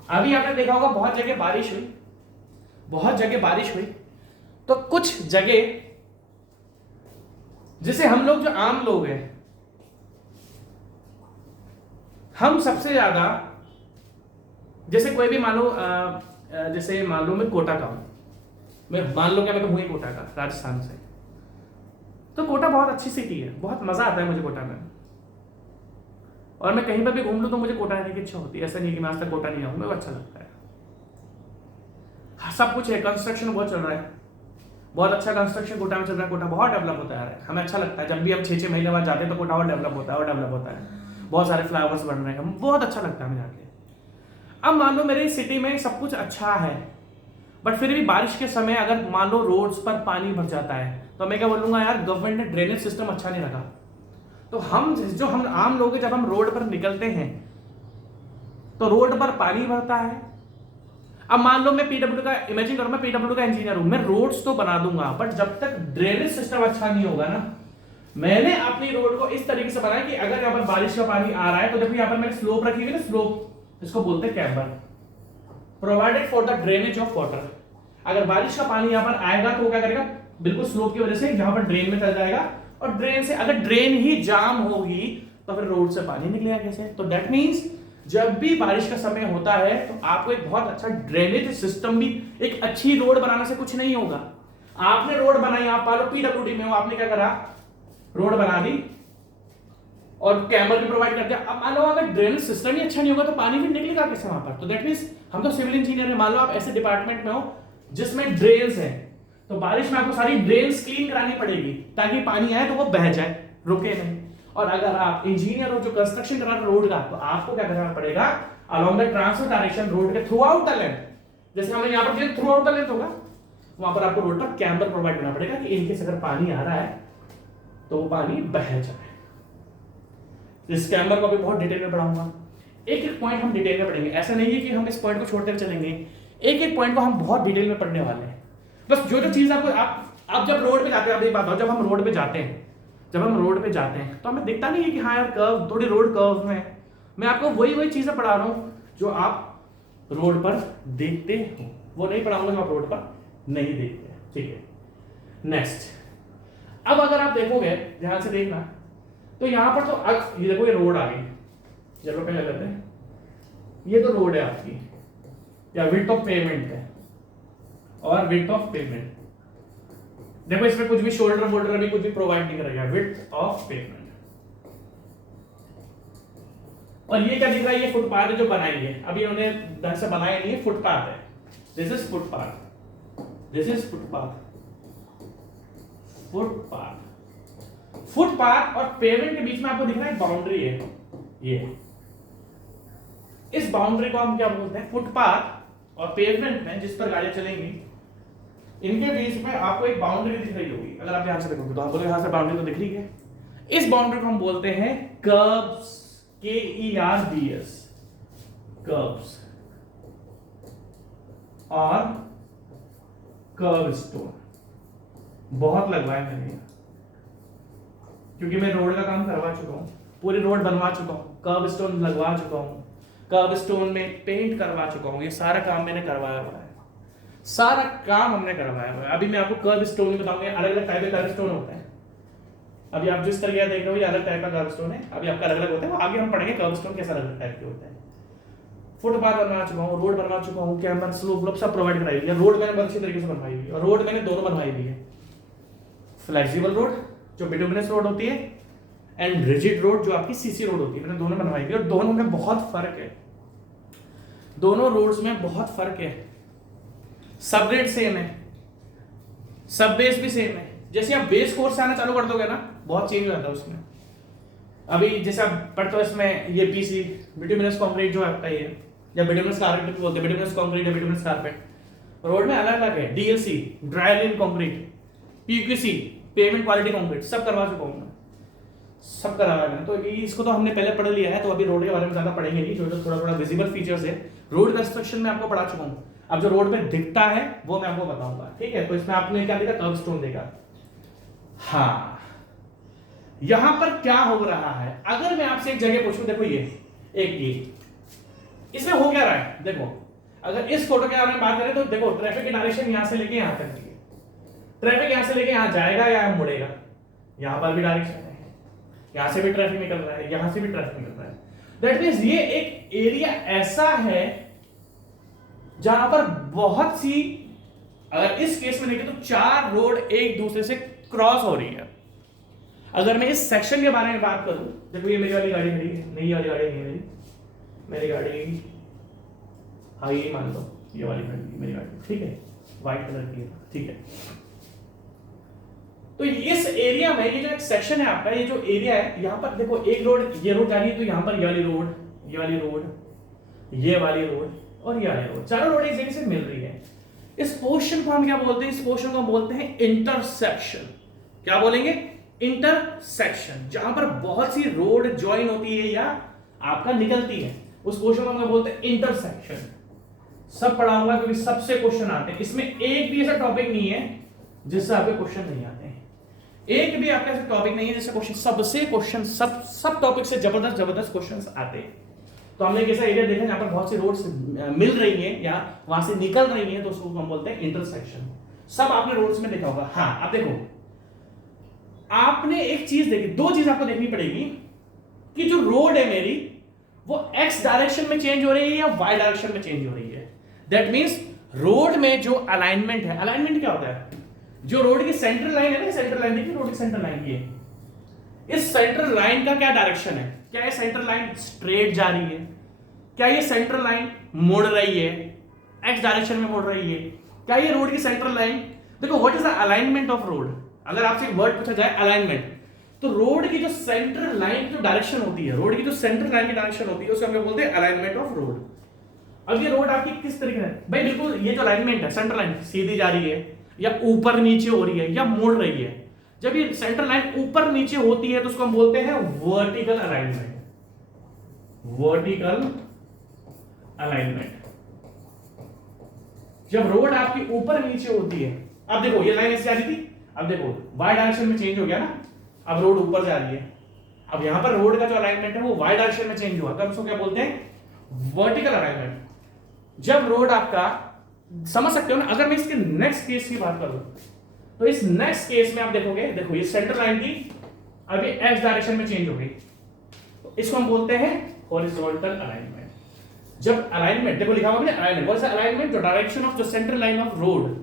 अभी आपने देखा होगा बहुत जगह बारिश हुई, बहुत जगह बारिश हुई, तो कुछ जगह जिसे हम लोग जो आम लोग हैं, हम सबसे ज्यादा, जैसे कोई भी मान लो जैसे मान लो मैं कोटा का हूं, मैं मान लो क्या, मैं तो हूँ ही कोटा का, राजस्थान से। तो कोटा बहुत अच्छी सिटी है, बहुत मजा आता है मुझे कोटा में, और मैं कहीं पर भी घूम लूँ तो मुझे कोटा आने की इच्छा होती है। ऐसा नहीं कि मैं आज तक कोटा नहीं आऊँ, मेरे को अच्छा लगता है। हाँ, सब कुछ है, कंस्ट्रक्शन बहुत चल रहा है, बहुत अच्छा कंस्ट्रक्शन कोटा में चल रहा है। कोटा बहुत डेवलप होता है, हमें अच्छा लगता है। जब भी हम 6-6 महीने बाद जाते हैं तो कोटा और डेवलप होता है, और डेवलप होता है। बहुत सारे फ्लाईओवर्स बन रहे हैं, बहुत अच्छा लगता है हमें जाके। अब मान लो मेरी सिटी में सब कुछ अच्छा है, बट फिर भी बारिश के समय अगर मान लो रोड्स पर पानी भर जाता है, तो मैं क्या बोलूंगा, यार गवर्नमेंट ने ड्रेनेज सिस्टम अच्छा नहीं रखा। तो हम आम लोग जब हम रोड पर निकलते हैं तो रोड पर पानी भरता है। अब मान लो मैं पीडब्ल्यू का, इमेजिन करो मैं पीडब्ल्यू का इंजीनियर हूं, मैं रोड्स तो बना दूंगा, बट जब तक ड्रेनेज सिस्टम अच्छा नहीं होगा ना। मैंने अपनी रोड को इस तरीके से बनाया कि अगर यहाँ पर बारिश का पानी आ रहा है तो देखो यहाँ पर मैंने स्लोप रखी हुई है, स्लोप, इसको बोलते हैं camber, provided for the drainage of water. अगर बारिश का पानी यहाँ पर आएगा तो वो क्या करेगा, बिल्कुल स्लोप की वजह से यहाँ पर ड्रेन में चल जाएगा, और ड्रेन से अगर ड्रेन ही जाम होगी तो फिर रोड से पानी निकलेगा कैसे। तो दैट मींस जब भी बारिश का समय होता है तो आपको एक बहुत अच्छा ड्रेनेज सिस्टम भी, एक अच्छी रोड बनाने से कुछ नहीं होगा। आपने रोड बनाई, आप मान लो पीडब्ल्यूडी में हो, आपने क्या करा, रोड बना दी और कैमर भी प्रोवाइड कर दिया। अब मान लो अगर ड्रेनेज सिस्टम ही अच्छा नहीं होगा तो पानी भी निकलेगा कैसे वहां पर। तो दैट मींस हम तो सिविल इंजीनियर है, मान लो आप ऐसे डिपार्टमेंट में हो जिसमें ड्रेन्स है, तो बारिश में आपको सारी ड्रेन्स क्लीन करानी पड़ेगी ताकि पानी आए तो वो बह जाए, रुके नहीं। और अगर आप इंजीनियर हो जो कंस्ट्रक्शन करा रोड का, तो आपको क्या करना पड़ेगा, along the transfer direction road के थ्रू आउट द लेंथ, जैसे हमने यहाँ पर थ्रू आउट द लेंथ होगा, वहां पर आपको रोड पर कैम्बर प्रोवाइड करना पड़ेगा कि इनकेस अगर पानी आ रहा है तो वो पानी बह जाए। इस कैम्बर को भी बहुत डिटेल में पढ़ाऊंगा, एक एक पॉइंट हम डिटेल में पढ़ेंगे। ऐसा नहीं है कि हम इस पॉइंट को छोड़ते चलेंगे, एक एक पॉइंट को हम बहुत डिटेल में पढ़ने वाले हैं। बस जो जो चीज आपको, आप जब रोड पे जाते हैं, आप एक बात बताओ, जब हम रोड पे जाते हैं, तो हमें दिखता नहीं है कि हाँ यार कर्व, थोड़ी रोड कर्व में, मैं आपको वही चीजें पढ़ा रहा हूं जो आप रोड पर देखते हो, वो नहीं पढ़ाऊंगा जो आप रोड पर नहीं देखते। ठीक है, नेक्स्ट। अब अगर आप देखोगे, ध्यान से देखना, तो यहां पर तो अब ये देखो, ये रोड आ गई, चलो पहले लेते हैं, ये तो रोड है आपकी, या विड्थ ऑफ पेमेंट है, और विड्थ ऑफ पेमेंट देखो, इसमें कुछ भी शोल्डर वोल्डर भी कुछ भी प्रोवाइड नहीं करेगा, विड्थ ऑफ पेमेंट। और ये क्या दिख रहा है, ये फुटपाथ है जो बनाई है, अभी उन्होंने ढंग से बनाया नहीं है, फुटपाथ है, this is footpath, this is footpath, footpath और पेमेंट के बीच में आपको दिख रहा है बाउंड्री है, ये इस बाउंड्री को हम क्या बोलते हैं, फुटपाथ और पेवमेंट में जिस पर गाड़ियां चलेंगी, इनके बीच में आपको एक बाउंड्री दिख रही होगी। अगर आप यहां से देखोगे तो आप बोलोगे यहां से बाउंड्री तो दिख रही है, इस बाउंड्री को हम बोलते हैं कर्ब्स, KERBS, कर्ब्स और कर्व स्टोन। बहुत लगवाया मैंने, क्योंकि मैं रोड का काम करवा चुका हूं, पूरी रोड बनवा चुका हूं, कर्व स्टोन लगवा चुका हूं, कर्व स्टोन में पेंट करवा चुका हूं, ये सारा काम मैंने करवाया हुआ है, सारा काम हमने करवाया हुआ है। अभी मैं आपको कर्व स्टोन बताऊंगा, अलग अलग टाइप के कर्व स्टोन होते हैं। अभी आप जिस तरह देख रहे हो ये अलग टाइप का कर्व स्टोन है, अभी आपका अलग अलग होता है, वो आगे हम पढ़ेंगे कर्व स्टोन कैसे अलग अलग टाइप के होते हैं। फुटपाथ बनवा चुका हूँ, रोड बनवा चुका हूँ, कैमर स्लोप सब प्रोवाइड कराई हुई है, रोड मैंने बहुत अच्छी तरीके से बनवाई हुई है, और रोड मैंने दोनों बनवाई हुई है, फ्लेक्सिबल रोड जो बिटुमिनस रोड होती है, एंड रिजिड रोड जो आपकी सीसी रोड होती है, मैंने दोनों बनवाई हुई है, और दोनों में बहुत फर्क है, दोनों रोड्स में बहुत फर्क है। सब रेट सेम है, सब बेस भी सेम है। जैसे आप बेस कोर्स से आना चालू कर दोगे ना, बहुत चेंज हो जाता है उसमें। अभी जैसे आप पढ़ते हो इसमें ये बीसी बिटुमिनस कंक्रीट जो आपका ये, या बिटुमिनस कारपेट भी बोलते हैं, बिटुमिनस कंक्रीट या बिटुमिनस कारपेट, रोड में अलग अलग है, DLC dry line concrete, PQC payment quality concrete, सब करवा चुका हूं मैं, सब करवाया मैंने। तो इसको तो हमने पहले पढ़ लिया है, तो अभी रोड के बारे में ज्यादा पढ़ेंगे नहीं, जो थोड़ा थोड़ा विजिबल फीचर्स है रोड कंस्ट्रक्शन में आपको पढ़ा चुका हूं। अब जो रोड पे दिखता है वो मैं आपको बताऊंगा, ठीक है। तो इसमें आपने क्या देखा, कर्व स्टोन देखा। हाँ, यहां पर क्या हो रहा है, अगर मैं आपसे एक जगह पूछूं, देखो ये इसमें हो क्या रहा है, देखो अगर इस फोटो के बारे में बात करें तो देखो ट्रैफिक की डायरेक्शन यहां से लेके यहां तक है, ट्रैफिक यहां से लेके यहां जाएगा या मुड़ेगा, यहां पर भी डायरेक्शन है, यहां से भी ट्रैफिक निकल रहा है, यहां से भी ट्रैफिक निकल रहा है। दैट मींस ये एक एरिया ऐसा है जहां पर बहुत सी अगर इस केस में देखें तो 4 रोड एक दूसरे से क्रॉस हो रही है। अगर मैं इस सेक्शन के बारे में बात करूं, देखो ये मेरी वाली गाड़ी खड़ी है, नहीं वाली गाड़ी नहीं है मेरी गाड़ी, हाँ ये मान लो ये वाली गाड़ी मेरी गाड़ी, ठीक है, व्हाइट कलर की है, ठीक है। तो इस एरिया में ये जो एक सेक्शन है आपका, ये जो एरिया है, यहाँ पर देखो एक रोड, ये रोड जा रही है, तो यहाँ पर ये वाली रोड, ये वाली रोड, ये वाली रोड और ये वाली रोड, चारों रोड एक जगह से मिल रही है। इस पोर्शन को हम क्या बोलते हैं? इस पोर्शन को बोलते हैं इंटरसेक्शन। क्या बोलेंगे? इंटरसेक्शन। जहां पर बहुत सी रोड ज्वाइन होती है या आपका निकलती है, उस पोर्शन को हम क्या बोलते हैं? इंटरसेक्शन। सब पढ़ाऊंगा क्योंकि सबसे क्वेश्चन आते हैं इसमें। एक भी ऐसा टॉपिक नहीं है जिससे आपके क्वेश्चन नहीं आते हैं। एक भी आपका ऐसा टॉपिक नहीं है जिससे क्वेश्चन, सबसे क्वेश्चन, सब टॉपिक से जबरदस्त क्वेश्चंस आते हैं। तो हमने एक ऐसा एरिया देखा जहां पर बहुत सी रोड्स मिल रही हैं या वहां से निकल रही हैं, तो उसको हम बोलते हैं इंटरसेक्शन। सब आपने रोड्स में देखा होगा। हाँ, आप देखो, आपने एक चीज देखी, दो चीज आपको देखनी पड़ेगी कि जो रोड है मेरी वो एक्स डायरेक्शन में चेंज हो रही है या वाई डायरेक्शन में चेंज हो रही है। दैट मींस रोड में जो अलाइनमेंट है, अलाइनमेंट क्या होता है? जो रोड की सेंट्रल लाइन है ना, सेंट्रल लाइन देखिए, रोड की सेंट्रल लाइन की है, इस सेंट्रल लाइन का क्या डायरेक्शन है? क्या ये सेंट्रल लाइन स्ट्रेट जा रही है? क्या ये सेंट्रल लाइन मुड़ रही है, एक्स डायरेक्शन में मुड़ रही है? क्या ये रोड की सेंट्रल लाइन, देखो what is the alignment of road. अगर आपसे एक वर्ड पूछा जाए अलाइनमेंट, तो रोड की जो सेंट्रल लाइन की जो डायरेक्शन होती है, रोड की जो सेंट्रल लाइन की डायरेक्शन होती है, उसको हम क्या बोलते हैं? Alignment of road. अब ये रोड आपकी किस तरीके है भाई? बिल्कुल ये जो अलाइनमेंट है, सेंट्रल लाइन सीधी जा रही है या ऊपर नीचे हो रही है या मुड़ रही है। जब ये सेंट्रल लाइन ऊपर नीचे होती है तो उसको हम बोलते हैं वर्टिकल अलाइनमेंट। Vertical alignment. जब रोड आपकी ऊपर नीचे होती है, अब देखो ये लाइन ऐसे जा रही थी, अब देखो वाई डायरेक्शन में चेंज हो गया ना, अब रोड ऊपर जा रही है। अब यहां पर रोड का जो अलाइनमेंट है वो वाई डायरेक्शन में चेंज हुआ, तब उसको क्या बोलते हैं? Vertical alignment. जब रोड आपका, समझ सकते हो ना, अगर मैं इसके नेक्स्ट केस की बात करूं, तो इस नेक्स्ट केस में आप देखोगे, देखो ये सेंट्रल लाइन थी, अभी एक्स डायरेक्शन में चेंज हो गई, तो इसको हम बोलते हैं हॉरिजॉन्टल अलाइनमेंट। जब अलाइनमेंट, देखो लिखा हुआ है alignment, what is alignment? The direction of the central line of road.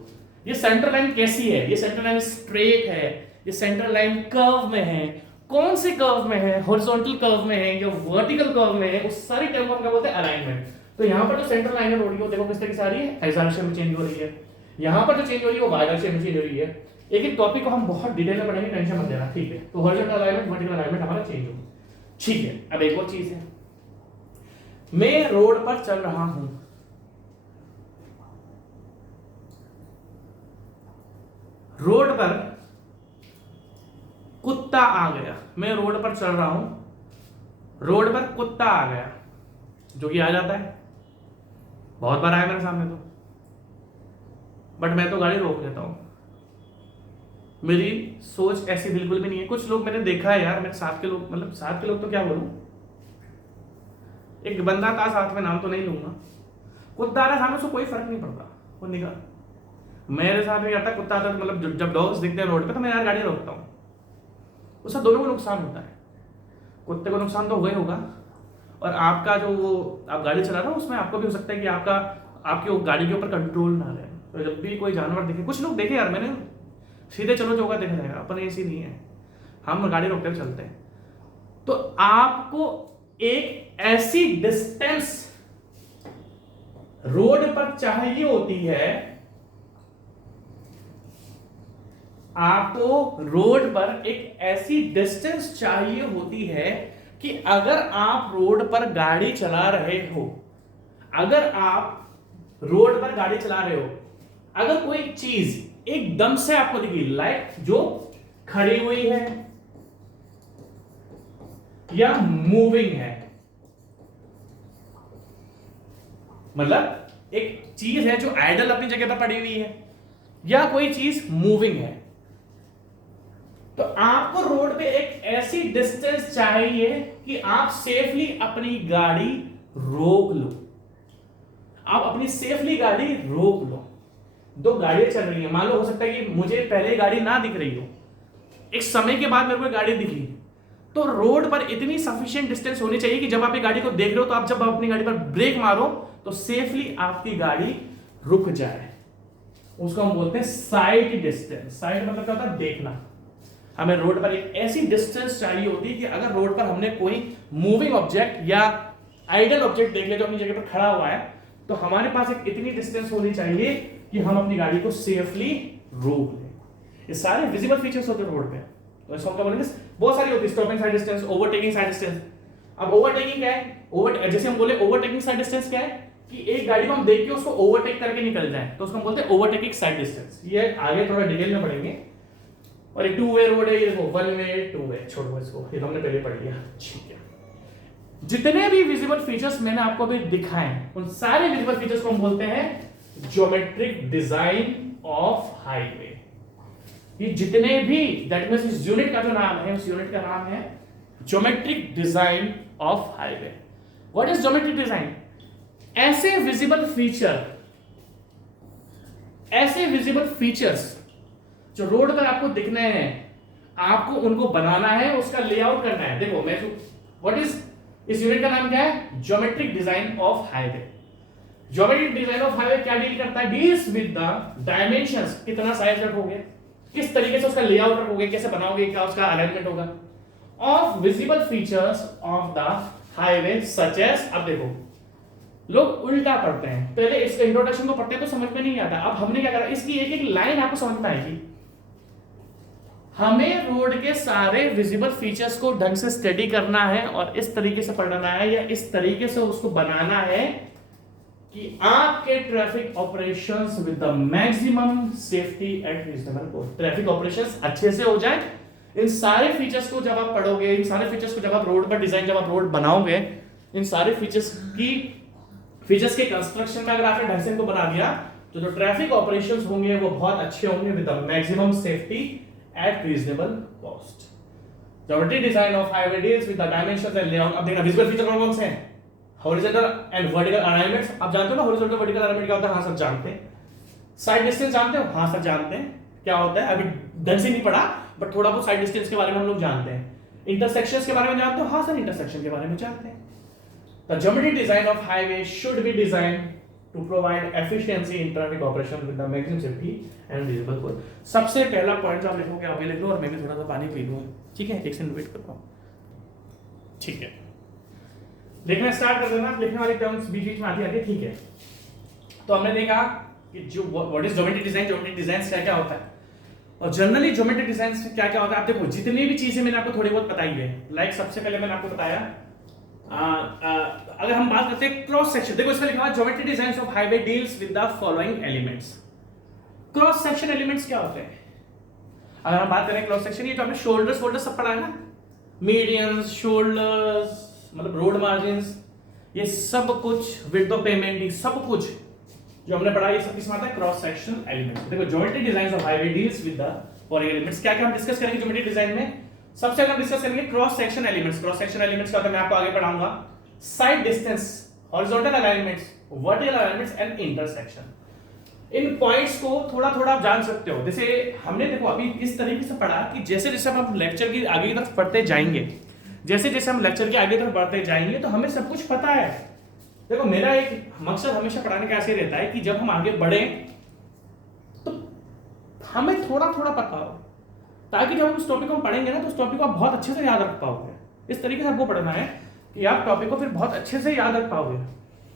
ये सेंट्रल लाइन कैसी है? ये सेंट्रल लाइन स्ट्रेट है, ये सेंट्रल लाइन कर्व में है। कौन से कर्व में है? हॉरिजॉन्टल कर्व में है या वर्टिकल कर्व में है? उस सारी टर्म को हम क्या बोलते हैं? अलाइनमेंट। तो यहां पर जो सेंट्रल लाइन है रोड की, देखो किस तरीके से आ रही है, एक्स डायरेक्शन में चेंज हो रही है। यहां पर जो चेंज हो रही है वो वाई डायरेक्शन में चेंज हो रही है। एक एक टॉपिक को हम बहुत डिटेल में पढ़ेंगे, टेंशन मत लेना, ठीक है? तो हॉरिजॉन्टल अलाइनमेंट, वर्टिकल अलाइनमेंट हमारा चेंज होगा, ठीक है। अब एक और चीज है, मैं रोड पर चल रहा हूं, रोड पर कुत्ता आ गया, मैं रोड पर चल रहा हूं, रोड पर कुत्ता आ गया, जो कि आ जाता है, बहुत बार आया मेरे सामने तो, बट मैं तो गाड़ी रोक देता हूं। मेरी सोच ऐसी बिल्कुल भी नहीं है। कुछ लोग मैंने देखा है यार, मेरे साथ के लोग, मतलब साथ के लोग तो क्या बोलूं, एक बंदा था साथ में, नाम तो नहीं लूंगा, कुत्ता आ रहा सामने, उसको कोई फर्क नहीं पड़ता, वो निकल। मेरे साथ भी आता, कुत्ता आता, मतलब जब डॉग्स दिखते हैं रोड पे तो मैं यार गाड़ी रोकता हूँ। उससे दोनों को नुकसान होता है, कुत्ते को नुकसान तो होगा ही होगा, और आपका जो वो आप गाड़ी चला रहे हो उसमें आपको भी हो सकता है कि आपकी वो गाड़ी के ऊपर कंट्रोल ना रहे। तो जब भी कोई जानवर दिखे, कुछ लोग देखे यार मैंने, सीधे चलो चौका देखा जाएगा, अपन ऐसी नहीं है, हम गाड़ी रोकते हुए चलते हैं। तो आपको एक ऐसी डिस्टेंस रोड पर चाहिए होती है, आपको रोड पर एक ऐसी डिस्टेंस चाहिए होती है कि अगर आप रोड पर गाड़ी चला रहे हो, अगर आप रोड पर गाड़ी चला रहे हो, अगर कोई चीज एकदम से आपको दिखी, लाइक जो खड़ी हुई है या मूविंग है, मतलब एक चीज है जो आइडल अपनी जगह पर पड़ी हुई है या कोई चीज मूविंग है, तो आपको रोड पे एक ऐसी डिस्टेंस चाहिए कि आप सेफली अपनी गाड़ी रोक लो, आप अपनी सेफली गाड़ी रोक लो। दो गाड़ियां चल रही हैं, मान लो हो सकता है कि मुझे पहले गाड़ी ना दिख रही हो, एक समय के बाद मेरे को गाड़ी दिखी, तो रोड पर इतनी सफिशिएंट डिस्टेंस होनी चाहिए कि जब आप ये गाड़ी को देख रहे हो तो आप अपनी गाड़ी पर ब्रेक मारो तो सेफली आपकी गाड़ी रुक जाए। उसको हम बोलते हैं साइट डिस्टेंस। साइट मतलब क्या होता है? देखना। हमें रोड पर एक ऐसी डिस्टेंस चाहिए होती है कि अगर रोड पर हमने कोई मूविंग ऑब्जेक्ट या आइडल ऑब्जेक्ट देख ले जो अपनी जगह पर खड़ा हुआ है, तो हमारे पास एक इतनी डिस्टेंस होनी चाहिए कि हम अपनी गाड़ी को सेफली रोक लें। ये सारे विजिबल फीचर्स होते हैं रोड पे। तो इसको हम क्या बोलेंगे? बहुत सारी होती है, stopping side distance, overtaking side distance. अब ओवरटेकिंग क्या है? जैसे हम बोले ओवरटेकिंग साइड डिस्टेंस क्या है कि एक गाड़ी को हम देख के उसको ओवरटेक करके निकल जाए, तो उसको हम बोलते हैं ओवरटेकिंग साइड डिस्टेंस। ये आगे थोड़ा डिटेल में पढ़ेंगे। और एक टू वे रोड है, ये देखो वन वे, टू वे, छोड़ो इसको, ये हमने पहले पढ़ लिया। ठीक है, जितने भी विजिबल फीचर्स मैंने आपको अभी दिखाए, उन सारे विजिबल फीचर्स को हम बोलते हैं ज्योमेट्रिक डिजाइन ऑफ हाईवे। ये जितने भी, दैट मींस इस यूनिट का जो नाम है, उस यूनिट का नाम है geometric design of highway. What is geometric design? ऐसे विजिबल फीचर्स जो रोड पर आपको दिखने हैं, आपको उनको बनाना है, उसका लेआउट करना है। देखो मैं व्हाट इज, इस यूनिट का नाम क्या है? Geometric design of highway. Geometric design of highway क्या डील करता है? डील्स विद द डायमेंशंस, कितना साइज रखोगे, किस तरीके से उसका लेआउट रखोगे, कैसे बनाओगे, क्या उसका अलाइनमेंट होगा, of visible features of the highway such as. अब देखो लोग उल्टा पढ़ते हैं, पहले इसके इंट्रोडक्शन को पढ़ते हैं तो समझ में नहीं आता। अब हमने क्या करा, इसकी एक एक लाइन आपको समझ में आएगी। हमें रोड के सारे विजिबल फीचर्स को ढंग से स्टडी करना है और इस तरीके से पढ़ना है या इस तरीके से उसको बनाना है कि आपके traffic operations with the maximum safety eight reasonable cost, traffic operations अच्छे से हो जाए। इन सारे फीचर्स को जब आप पढ़ोगे, इन सारे फीचर्स को जब आप रोड पर डिजाइन, जब आप रोड बनाओगे, इन सारे फीचर्स के कंस्ट्रक्शन में अगर आपने ढंग से इनको बना दिया, तो जो ट्रैफिक ऑपरेशंस होंगे वो बहुत अच्छे होंगे with the maximum safety at reasonable cost. Geometry design of highway deals with the dimensions and layout. अब देखना विजुअल फीचर कौन कौन से हैं? Horizontal and vertical alignments। आप जानते हो ना horizontal vertical alignment क्या होता है? हाँ सब जानते हैं। साइड डिस्टेंस जानते हो? हाँ सब जानते हैं क्या होता है। अभी ढंग से नहीं पढ़ा, बट थोड़ा बहुत साइड डिस्टेंस के बारे में हम लोग जानते हैं। इंटरसेक्शंस के बारे में जानते हो? हाँ सर इंटरसेक्शन के बारे में जानते हैं। The geometry design of highway should be designed to provide efficiency in traffic operation with the maximum safety and reasonable cost। सबसे पहला पॉइंट जो आप लिखोगे आगे लिख लो, और मैं भी थोड़ा सा पानी पी लूँ, ठीक है? एक सेकंड वेट करता हूँ। ठीक है, लिखना स्टार्ट कर देना। लिखने वाली टर्म्स बीच बीच में आती है, ठीक है? तो हमने देखा कि जो what is geometric design, geometric design क्या क्या होता है, और जनरली ज्योमेट्रिक डिजाइन क्या क्या होता है। आप देखो जितनी भी चीजें मैंने आपको थोड़ी बहुत बताई है, लाइक सबसे पहले मैंने आपको बताया अगर हम बात करते हैं क्रॉस सेक्शन, देखो इसमें लिखा है geometry designs of highway deals with the following elements. Cross section elements क्या होते हैं? अगर हम बात करें क्रॉस सेक्शन, ये जो हमने शोल्डर्स वोल्डर्स सब पढ़ा है ना, मीडियंस, शोल्डर्स, मतलब रोड मार्जिन्स, ये सब कुछ, विड्थ ऑफ पेमेंट, ये सब कुछ जो हमने पढ़ा, ये सब किसमें आता है? Cross section elements. देखो geometry designs of highway deals with the following elements. क्या क्या हम डिस्कस करेंगे ज्योमेट्री डिजाइन में? सबसे पहले हम डिस्कस करेंगे cross section elements. Cross section elements क्या होता है मैं आपको आगे पढ़ाऊंगा। Side distance, horizontal alignments, vertical alignments and intersection. In points को थोड़ा थोड़ा आप जान सकते हो। जैसे हमने देखो अभी इस तरीके से पढ़ा कि जैसे जैसे हम लेक्चर की आगे की तरफ पढ़ते जाएंगे, जैसे जैसे हम लेक्चर की आगे तरफ बढ़ते जाएंगे, तो हमें सब कुछ पता है। देखो मेरा एक मकसद हमेशा पढ़ाने का ऐसे रहता है कि जब हम आगे बढ़े तो हमें थोड़ा थोड़ा पता हो, ताकि जब हम उस टॉपिक को पढ़ेंगे ना, तो उस टॉपिक को आप बहुत अच्छे से याद रख पाओगे। इस तरीके से आपको पढ़ना है कि आप टॉपिक को फिर बहुत अच्छे से याद रख पाओगे।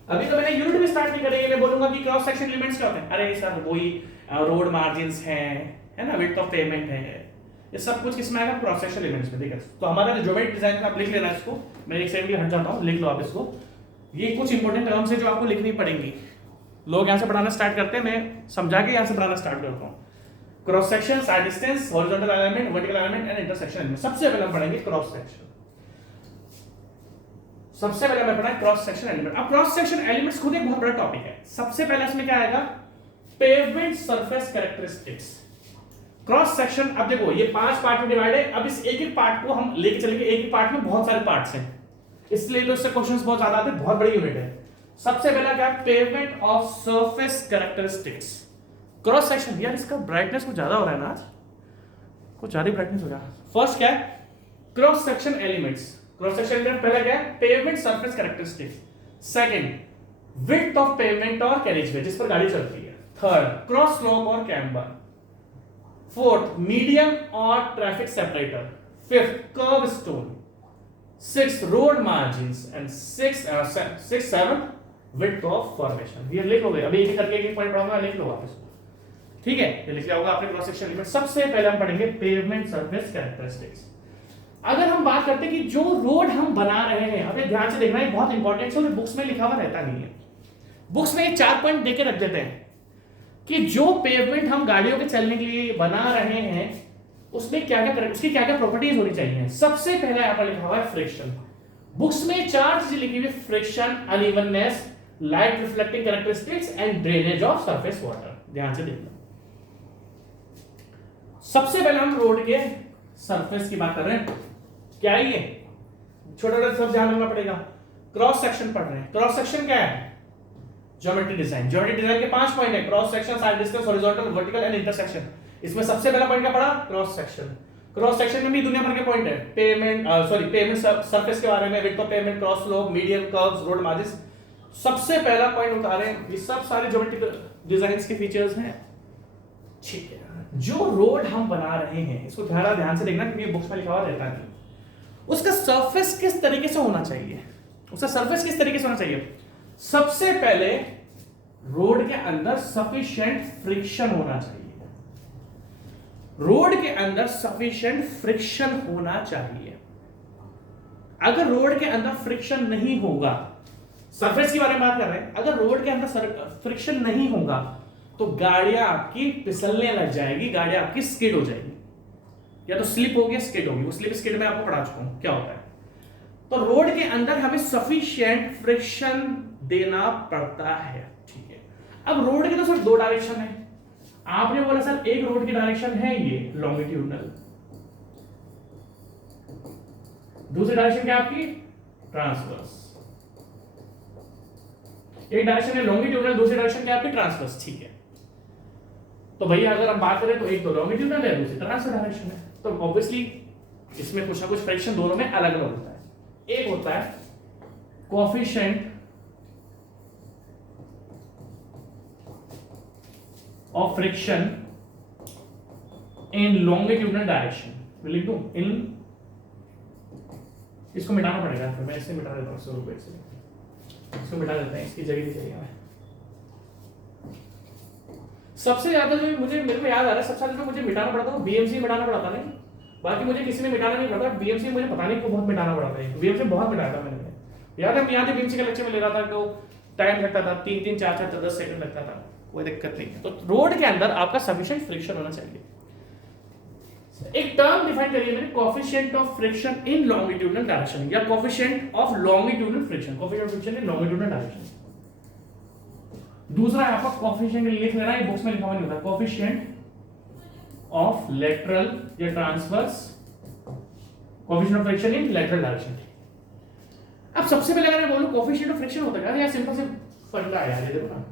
अभी तो मैंने यूनिट भी स्टार्ट नहीं करेंगे, मैं बोलूंगा कि क्रॉस सेक्शन एलिमेंट्स क्या होते हैं। अरे सर वही रोड मार्जिन्स हैं, है ना, विड्थ ऑफ पेमेंट है, ये सब कुछ किसमें आएगा? क्रॉस सेक्शन एलिमेंट्स में। ठीक है, तो हमारा जो ज्योमेट्रिक डिजाइन आप लिख लेना इसको, मैं एक सेकंड हट जाता हूँ, लिख लो आप इसको। ये कुछ इंपॉर्टेंट टर्म्स है जो आपको लिखनी पड़ेंगी। लोग यहाँ से पढ़ाना स्टार्ट करते हैं, मैं समझा के यहाँ से पढ़ाना स्टार्ट करता हूँ। Cross section, side distance, horizontal alignment, vertical alignment and intersection element. सबसे पहले हम पढ़ेंगे क्रॉस सेक्शन। सबसे पहले मैं पढ़ा क्रॉस सेक्शन एलिमेंट। अब क्रॉस सेक्शन एलिमेंट्स खुद एक बहुत बड़ा टॉपिक है। सबसे पहले इसमें क्या आएगा? Pavement surface characteristics. Cross section, अब देखो ये 5 पार्ट में डिवाइड है। अब इस एक एक पार्ट को हम लेके चलेंगे, एक एक पार्ट में बहुत सारे पार्ट्स हैं, इसलिए तो इससे क्वेश्चंस बहुत ज्यादा आते हैं, बहुत बड़ी यूनिट है। सबसे पहला क्या? Pavement of surface characteristics. Cross section, यार इसका ब्राइटनेस कुछ ज्यादा हो रहा है ना आज, कुछ ज्यादा ब्राइटनेस हो रहा है। फर्स्ट क्या है? Cross section elements. Cross section element पहला क्या है? Pavement surface characteristics. Second, width of pavement और कैरेजवे, जिस पर गाड़ी चलती है। थर्ड क्रॉस स्लोप और कैम्बर, फोर्थ मीडियम और traffic separator, fifth curve stone, six road margins and six seventh width of formation. ये लिख लोगे, अभी एक करके एक पॉइंट पढ़ाऊंगा, लिख लो आप इसको, ठीक है। ये लिख लिया होगा आपने क्रॉस सेक्शन लिमिट। सबसे पहले हम पढ़ेंगे पेवमेंट सरफेस कैरेक्टरिस्टिक्स। अगर हम बात करते हैं कि जो रोड हम बना रहे हैं, अभी ध्यान से देखना है, बहुत इंपॉर्टेंट है, बुक्स में लिखा हुआ रहता नहीं है। बुक्स में ये 4 पॉइंट देके रख देते हैं कि जो पेवमेंट हम गाड़ियों के चलने के लिए बना रहे हैं उसमें क्या क्या उसकी क्या क्या प्रॉपर्टीज होनी चाहिए। सबसे पहले यहाँ पर लिखा हुआ है फ्रिक्शन। बुक्स में 4 चीजें लिखी हुई, friction, unevenness, light reflecting characteristics and drainage of surface water. ध्यान से देखना। सबसे पहले हम रोड के सरफेस की बात कर रहे हैं। क्या है ये? छोटा छोटा सब ध्यान रखना पड़ेगा। क्रॉस सेक्शन पढ़ रहे हैं। क्रॉस सेक्शन क्या है? Geometry design. ज्योमेट्री डिजाइन के 5 पॉइंट है, cross section, side distance, horizontal, vertical and intersection. इसमें सबसे पहला पॉइंट क्या पड़ा? Cross section. क्रॉस सेक्शन में भी दुनिया भर के पॉइंट है, पेमेंट सरफेस के बारे में, width of payment, cross slope, medium, curves, road margins. सबसे पहला पॉइंट बता रहे हैं, ये सब सारे ज्योमेट्रिकल डिजाइंस के फीचर्स हैं, ठीक है। जो रोड हम बना रहे हैं इसको ध्यान से देखना क्योंकि बुक्स में लिखा हुआ रहता नहीं। उसका सरफेस किस तरीके से होना चाहिए? उसका सरफेस किस तरीके से होना चाहिए? सबसे पहले रोड के अंदर सफिशिएंट फ्रिक्शन होना चाहिए। रोड के अंदर सफिशिएंट फ्रिक्शन होना चाहिए। अगर रोड के अंदर फ्रिक्शन नहीं होगा, सरफेस के बारे में बात कर रहे हैं, अगर रोड के अंदर फ्रिक्शन नहीं होगा तो गाड़ियां आपकी फिसलने लग जाएगी, गाड़ियां आपकी स्किड हो जाएगी, या तो स्लिप होगी, स्किड होगी। वो स्लिप स्किड में आपको पढ़ा चुका हूं क्या होता है। तो रोड के अंदर हमें सफिशिएंट फ्रिक्शन देना पड़ता है, ठीक है। अब रोड के तो सिर्फ 2 डायरेक्शन है। आपने बोला सर एक रोड की डायरेक्शन है ये लॉन्गिट्यूडनल, दूसरी डायरेक्शन क्या आपकी? ट्रांसवर्स। एक डायरेक्शन है लॉन्गिट्यूडनल, दूसरी डायरेक्शन क्या आपकी? ट्रांसवर्स, ठीक है। तो भैया अगर हम बात करें तो एक तो लॉन्गिट्यूडनल है, दूसरी ट्रांसवर्स डायरेक्शन है, तो ऑब्वियसली इसमें कुछ ना कुछ फ्रिक्शन दोनों में अलग अलग होता है। एक होता है coefficient of friction in longitudinal direction. लिख दूं इन, इसको मिटाना पड़ेगा, फिर मैं इसे मिटा देता हूं, 100 रुपए से इसको मिटा देते हैं, इसकी जगह नहीं चाहिए हमें। सबसे ज्यादा जो मेरे को याद आ रहा है, सबसे ज्यादा जो मुझे मिटाना पड़ता है बीएमसी मिटाना पड़ा था। नहीं, बाकी मुझे किसी में मिटाना नहीं पड़ता, बीएमसी मुझे पता नहीं क्यों बहुत मिटाना पड़ा था। बीएमसी बहुत मिटाया था मैंने, याद है। यहाँ जो बीएमसी के लेक्चर में ले रहा था तो टाइम लगता था 3-3, 4-4, 10 सेकंड लगता था, कोई दिक्कत नहीं है। तो रोड के अंदर आपका सफिशिएंट फ्रिक्शन होना चाहिए। एक टर्म डिफाइन करिए मेरे, coefficient of friction in longitudinal direction, या coefficient of longitudinal friction, coefficient of friction in longitudinal direction. दूसरा है आपका कोएफिशिएंट, लिख लेना, ये बुक्स में लिखा हुआ नहीं होता, कोएफिशिएंट ऑफ लेटरल या transverse, coefficient of friction in lateral direction. अब सबसे पहले अगर मैं बोलूं कोएफिशिएंट ऑफ फ्रिक्शन होता है, यार सिंपल से फंडा है यार, ये देखो ना,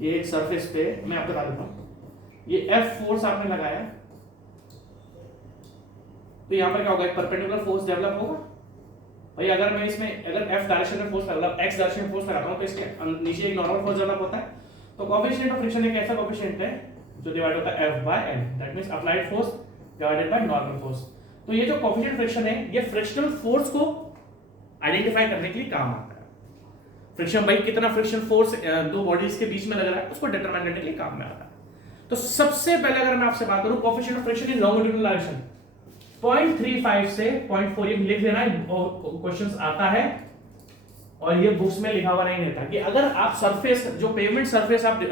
ये एक सरफेस पे मैं आपको बता देता हूं, ये F फोर्स आपने लगाया तो यहां पर क्या होगा? एक परपेंडिकुलर फोर्स डेवलप होगा। भाई अगर मैं इसमें अगर F डायरेक्शन में फोर्स लगा, X डायरेक्शन में फोर्स लगाता हूं तो इसके नीचे एक नॉर्मल फोर्स डेवलप होता है। तो कोएफिशिएंट ऑफ फ्रिक्शन एक ऐसा कोएफिशिएंट है जो डिवाइड होता है F/N, that means applied force divided by normal force. तो ये जो कोएफिशिएंट फ्रिक्शन है ये फ्रिक्शनल फोर्स को आइडेंटिफाई करने के लिए काम आता है। फ्रिक्शन भाई कितना फ्रिक्शन फोर्स दो बॉडीज के बीच में लग रहा है उसको डिटरमाइन करने के लिए काम में आता है। तो सबसे पहले अगर मैं आपसे बात करूं coefficient of friction in longitudinal direction 0.35 से 0.4 ये लिख लेना है, क्वेश्चंस आता है और ये बुक्स में लिखा हुआ नहीं रहता कि अगर आप सरफेस जो पेवमेंट सरफेस आप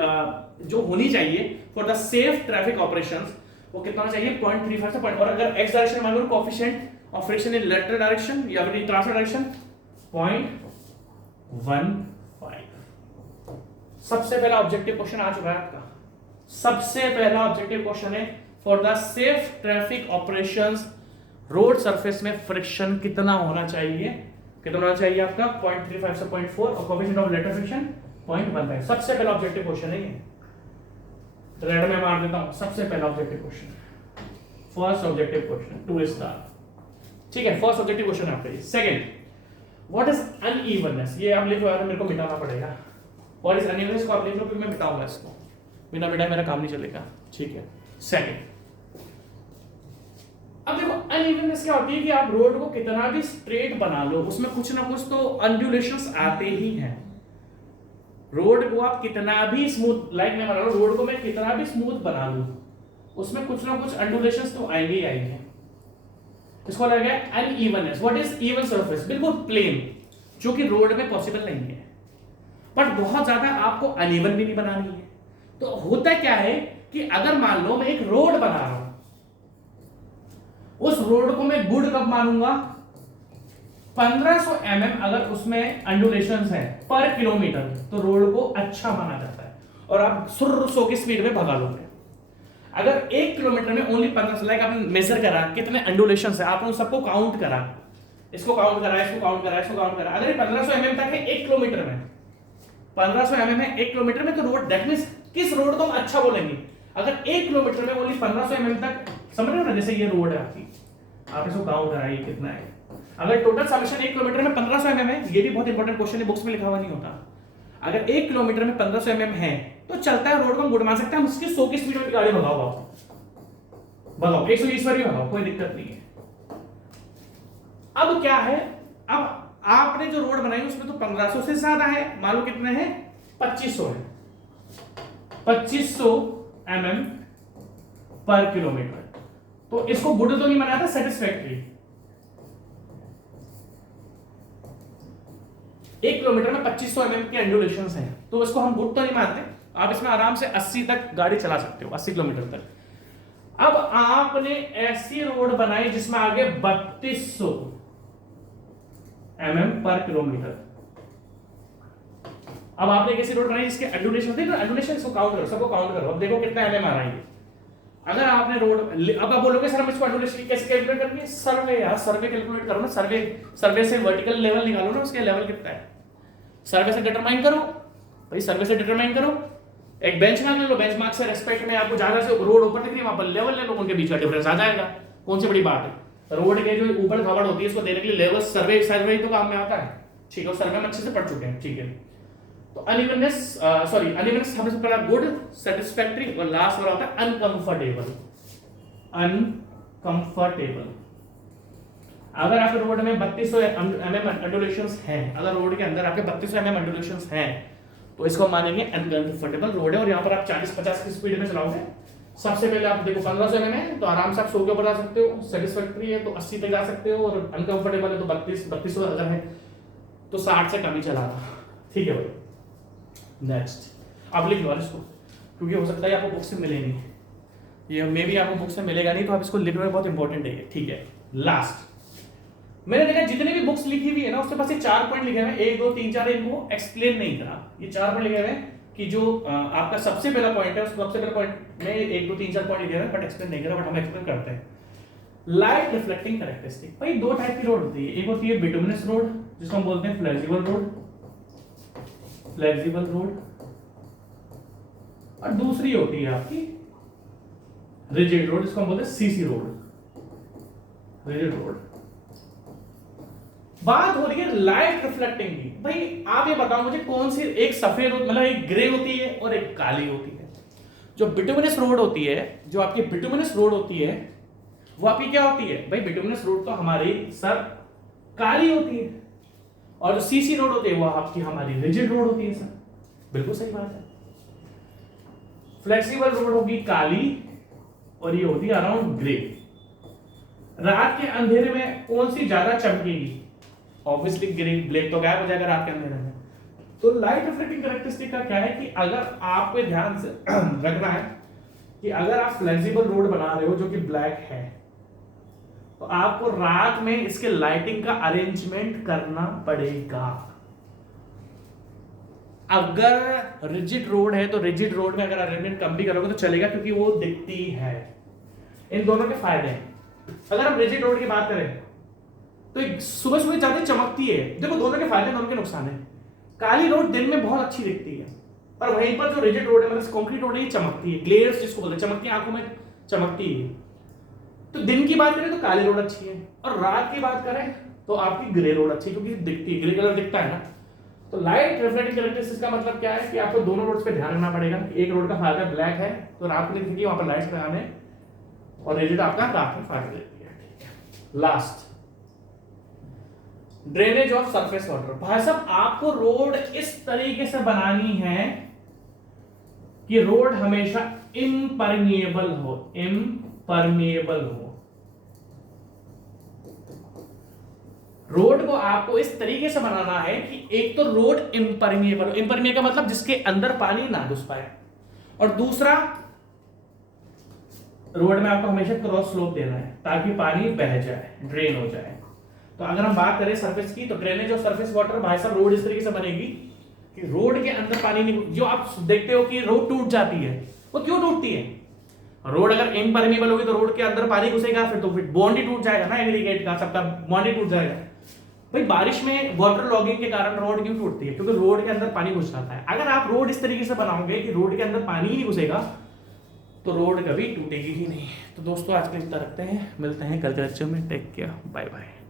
जो होनी चाहिए for the safe traffic operations वो कितना चाहिए? 0.35 से point, और अगर x डायरेक्शन मान लो coefficient of friction in lateral direction या फिर ट्रांसवर्स डायरेक्शन 0.15। सबसे पहला ऑब्जेक्टिव क्वेश्चन आ चुका है आपका। सबसे पहला ऑब्जेक्टिव क्वेश्चन है for the safe traffic operations road surface में फ्रिक्शन कितना होना चाहिए? कितना होना चाहिए आपका? 0.35 से 0.4 और कोएफिशिएंट ऑफ लेटरल फ्रिक्शन 0.15। सबसे पहला ऑब्जेक्टिव क्वेश्चन है ये, रेड में मार देता हूं। सबसे पहला objective question, first objective question 2 star, ठीक है। फर्स्ट ऑब्जेक्टिव क्वेश्चन है आपका ये। Second, what is unevenness? ये आप लिखो यार, मेरे को मिटाना पड़ेगा। व्हाट इज अनइवननेस को आप लिख लो, फिर मैं मिटाऊंगा इसको। बिना मिटाए मेरा काम नहीं चलेगा, ठीक है। सेकंड, अब देखो अनइवननेस क्या होती है कि आप रोड को कितना भी स्ट्रेट बना लो उसमें कुछ ना कुछ तो अंडुलेशंस आते ही हैं। रोड को आप कितना भी स्मूथ, लाइक मैं बना रहा हूं, रोड को मैं कितना भी स्मूथ बना लूं उसमें कुछ ना कुछ अंडुलेशंस तो आएंगे ही आएंगे। इसको लगा गया unevenness. What is even surface? बिल्कुल प्लेन, जो कि रोड में पॉसिबल नहीं है, बट बहुत ज्यादा आपको अनइवन भी नहीं बनानी है। तो होता क्या है कि अगर मान लो मैं एक रोड बना रहा हूं, उस रोड को मैं गुड कब मानूंगा? 1500 mm अगर उसमें अंडुलेशंस है पर किलोमीटर तो रोड को अच्छा माना जाता है और आप 100 की स्पीड में भगा लोगे। अगर 1 किलोमीटर में ओनली 1500, लाइक आपने मेजर करा कितने अंडुलेशंस है, आपने सबको काउंट करा, इसको काउंट करा, इसको काउंट करा, इसको काउंट करा, अगर ये 1500 mm तक है 1 किलोमीटर में, 1500 mm है 1 किलोमीटर में, तो रोड दैट मींस किस रोड को हम अच्छा बोलेंगे? अगर 1 किलोमीटर में ओनली 1500 mm तक, समझ रहे हो ना, जैसे ये रोड है आपकी, आप इसको काउंट कराइए कितना है। अगर टोटल समेशन 1 किलोमीटर में 1500 mm है, ये भी बहुत इंपॉर्टेंट क्वेश्चन है, बुक्स में लिखा हुआ नहीं होता। अगर 1 किलोमीटर में 1500 mm है तो चलता है रोड को हम गुड मान सकते हैं, हम उसकी 100 की स्पीड में भी गाड़ी भगाओ, भगाओ 120 पर भी भगाओ, कोई दिक्कत नहीं है। अब क्या है, अब आपने जो रोड बनाई उसमें तो 1500 से ज्यादा है, मान लो कितने हैं, 2500 है, 2500 mm पर किलोमीटर, तो इसको गुड तो नहीं माना था, सेटिस्फैक्टरी। 1 किलोमीटर में 2500 mm के एंडुलेशंस हैं, तो इसको हम गुड तो नहीं मानते। आप इसमें आराम से 80 तक गाड़ी चला सकते हो, 80 किलोमीटर तक। अब आपने ऐसी रोड बनाई जिसमें आगे 3200 mm पर किलोमीटर। अब आपने एक ऐसी रोड बनाई जिसके एंडुलेशन थे, तो एंडुलेशन इसको काउंट करो, सबको काउंट करो, अब देखो कितना mm आ रहा है। अगर आपने रोड, अब आप बोलोगे सर हम इसको एंडुलेशन कैसे कैलकुलेट करनी है? सर्वे यार, सर्वे कैलकुलेट करो ना, सर्वे से वर्टिकल लेवल निकालो ना, उसके लेवल कितना है, सर्वे से डिटरमाइन करो भाई, सर्वे से डिटरमाइन करो। एक बेंचमार्क ले लो, बेंचमार्क से रेस्पेक्ट में आपको ज्यादा से रोड ऊपर दिख रही है, वहां पर लेवल ले लो, उनके बीच का डिफरेंस आ जाएगा। कौन सी बड़ी बात है, रोड के जो ऊपर खबड़ होती है इसको देने के लिए लेवल सर्वे तो काम में आता है, ठीक है, सर्वे में अच्छे से पढ़ चुके हैं, ठीक है। तो अनइवननेस, सॉरी अनइवननेस हमने पढ़ा गुड, सेटिस्फैक्टरी, और लास्ट वाला होता है अनकंफर्टेबल। अनकंफर्टेबल, अगर आपके रोड में 3200 mm अंडुलेशंस हैं, अगर रोड के अंदर आपके 3200 mm अंडुलेशंस हैं, तो इसको मानेंगे अनकंफर्टेबल रोड है। और यहाँ पर आप 40-50 की स्पीड में चलाओगे, सबसे पहले आप देखो 1500 mm है तो आराम से आप 100 के ऊपर जा सकते हो, सेटिस्फैक्टरी है तो 80 तक जा सकते हो, और अनकंफर्टेबल है तो 3200 अगर है तो 60 से कम ही चलाना, ठीक है भाई। नेक्स्ट आप लिख लो इसको, क्योंकि हो सकता है आपको बुक से मिले नहीं, ये मे भी आपको बुक से मिलेगा नहीं, तो आप इसको लिख लो, बहुत इंपॉर्टेंट है ये, ठीक है। लास्ट, मैंने देखा जितने भी बुक्स लिखी हुई है ना उसके पास ये 4 पॉइंट लिखे हुए हैं, 1 2 3 4, इनको एक्सप्लेन नहीं करा, ये 4 पॉइंट लिखे हुए हैं कि जो आपका सबसे पहला पॉइंट है, उस सबसे पहला पॉइंट में 1 2 3 4 पॉइंट लिखे हुए हैं, बट एक्सप्लेन नहीं करा, बट हम एक्सप्लेन करते हैं। लाइट रिफ्लेक्टिंग कैरेक्टरिस्टिक, भाई 2 टाइप की रोड होती है, एक होती है बिटुमिनस रोड जिसको हम बोलते हैं फ्लेक्सिबल रोड, फ्लेक्सिबल रोड, और दूसरी होती है आपकी रिजिड रोड जिसको हम बोलते हैं सीसी रोड, रिजिड रोड। बात हो रही है लाइट रिफ्लेक्टिंग की, भाई आप ये बताओ मुझे कौन सी, एक सफेद मतलब एक ग्रे होती है और एक काली होती है। जो बिटुमिनस रोड होती है, जो आपकी बिटुमिनस रोड होती है वो आपकी क्या होती है भाई, बिटुमिनस रोड तो हमारी सर काली होती है, और जो सीसी रोड होती है वो आपकी हमारी रिजिड रोड होती है सर, बिल्कुल सही बात है। फ्लेक्सिबल रोड होगी काली और ये होती है अराउंड ग्रे। रात के अंधेरे में कौन सी ज्यादा चमकेगी? ऑब्वियसली ग्रे, ब्लैक तो गायब हो जाएगा रात के अंधेरे में। तो लाइट रिफ्लेक्टिंग कैरेक्टरिस्टिक का क्या है कि अगर आपको ध्यान से रखना है कि अगर आप फ्लेक्सिबल रोड बना रहे हो जो कि ब्लैक है, तो आपको रात में इसके लाइटिंग का अरेंजमेंट करना पड़ेगा। अगर रिजिड रोड है तो रिजिड रोड में अगर अरेंजमेंट कम भी करोगे तो चलेगा, क्योंकि वो दिखती है। इन दोनों के फायदे हैं। अगर हम रिजिड रोड की बात करें तो सुबह सुबह ज्यादा चमकती है, देखो दोनों के फायदे दोनों के नुकसान है। काली रोड दिन में बहुत अच्छी दिखती है, पर वहीं पर जो रिजिड रोड है मतलब कंक्रीट रोड है, ये चमकती है, ग्लेयर्स जिसको बोलते हैं, चमकती है, आंखों में चमकती है। तो दिन की बात करें तो काली रोड अच्छी है, और रात की बात करें तो आपकी ग्रे रोड अच्छी है, क्योंकि दिखती है, ग्रे कलर दिखता है ना। तो लाइट रिफ्लेक्टिंग कैरेक्टरिस्टिक्स का मतलब क्या है कि आपको दोनों रोड्स पे ध्यान रखना पड़ेगा। एक रोड का फायदा ब्लैक है तो रात को नहीं दिखेगी, वहां पर लाइट्स लगाने, और रिजिड आपका रात में फायदा देती है। ठीक है, last drainage of surface water. भाई साहब आपको रोड इस तरीके से बनानी है कि रोड हमेशा इम्परमिएबल हो, इम्परमिएबल हो। रोड को आपको इस तरीके से बनाना है कि एक तो रोड इम्परमिएबल हो, इम्परमिएबल का मतलब जिसके अंदर पानी ना घुस पाए, और दूसरा रोड में आपको हमेशा क्रॉस स्लोप देना है ताकि पानी बह जाए, ड्रेन हो जाए। तो अगर हम बात करें सरफेस की, तो ड्रेनेज ऑफ सरफेस वाटर भाई साहब रोड इस तरीके से बनेगी कि रोड के अंदर पानी नहीं, जो आप देखते हो कि रोड टूट जाती है, वो क्यों टूटती है? रोड अगर इम्परमिएबल होगी तो रोड के अंदर पानी घुसेगा, फिर तो फिर बॉन्ड ही टूट जाएगा ना, एग्रीगेट का सबका बॉन्ड ही टूट जाएगा। भाई बारिश में वाटर लॉगिंग के कारण रोड क्यों टूटती है? क्योंकि रोड के अंदर पानी घुस जाता है। अगर आप रोड इस तरीके से बनाओगे कि रोड के अंदर पानी ही नहीं घुसेगा तो रोड कभी टूटेगी ही नहीं। तो दोस्तों आज के लिए इतना रखते हैं, मिलते हैं कल के लेक्चर में। Take care, bye bye.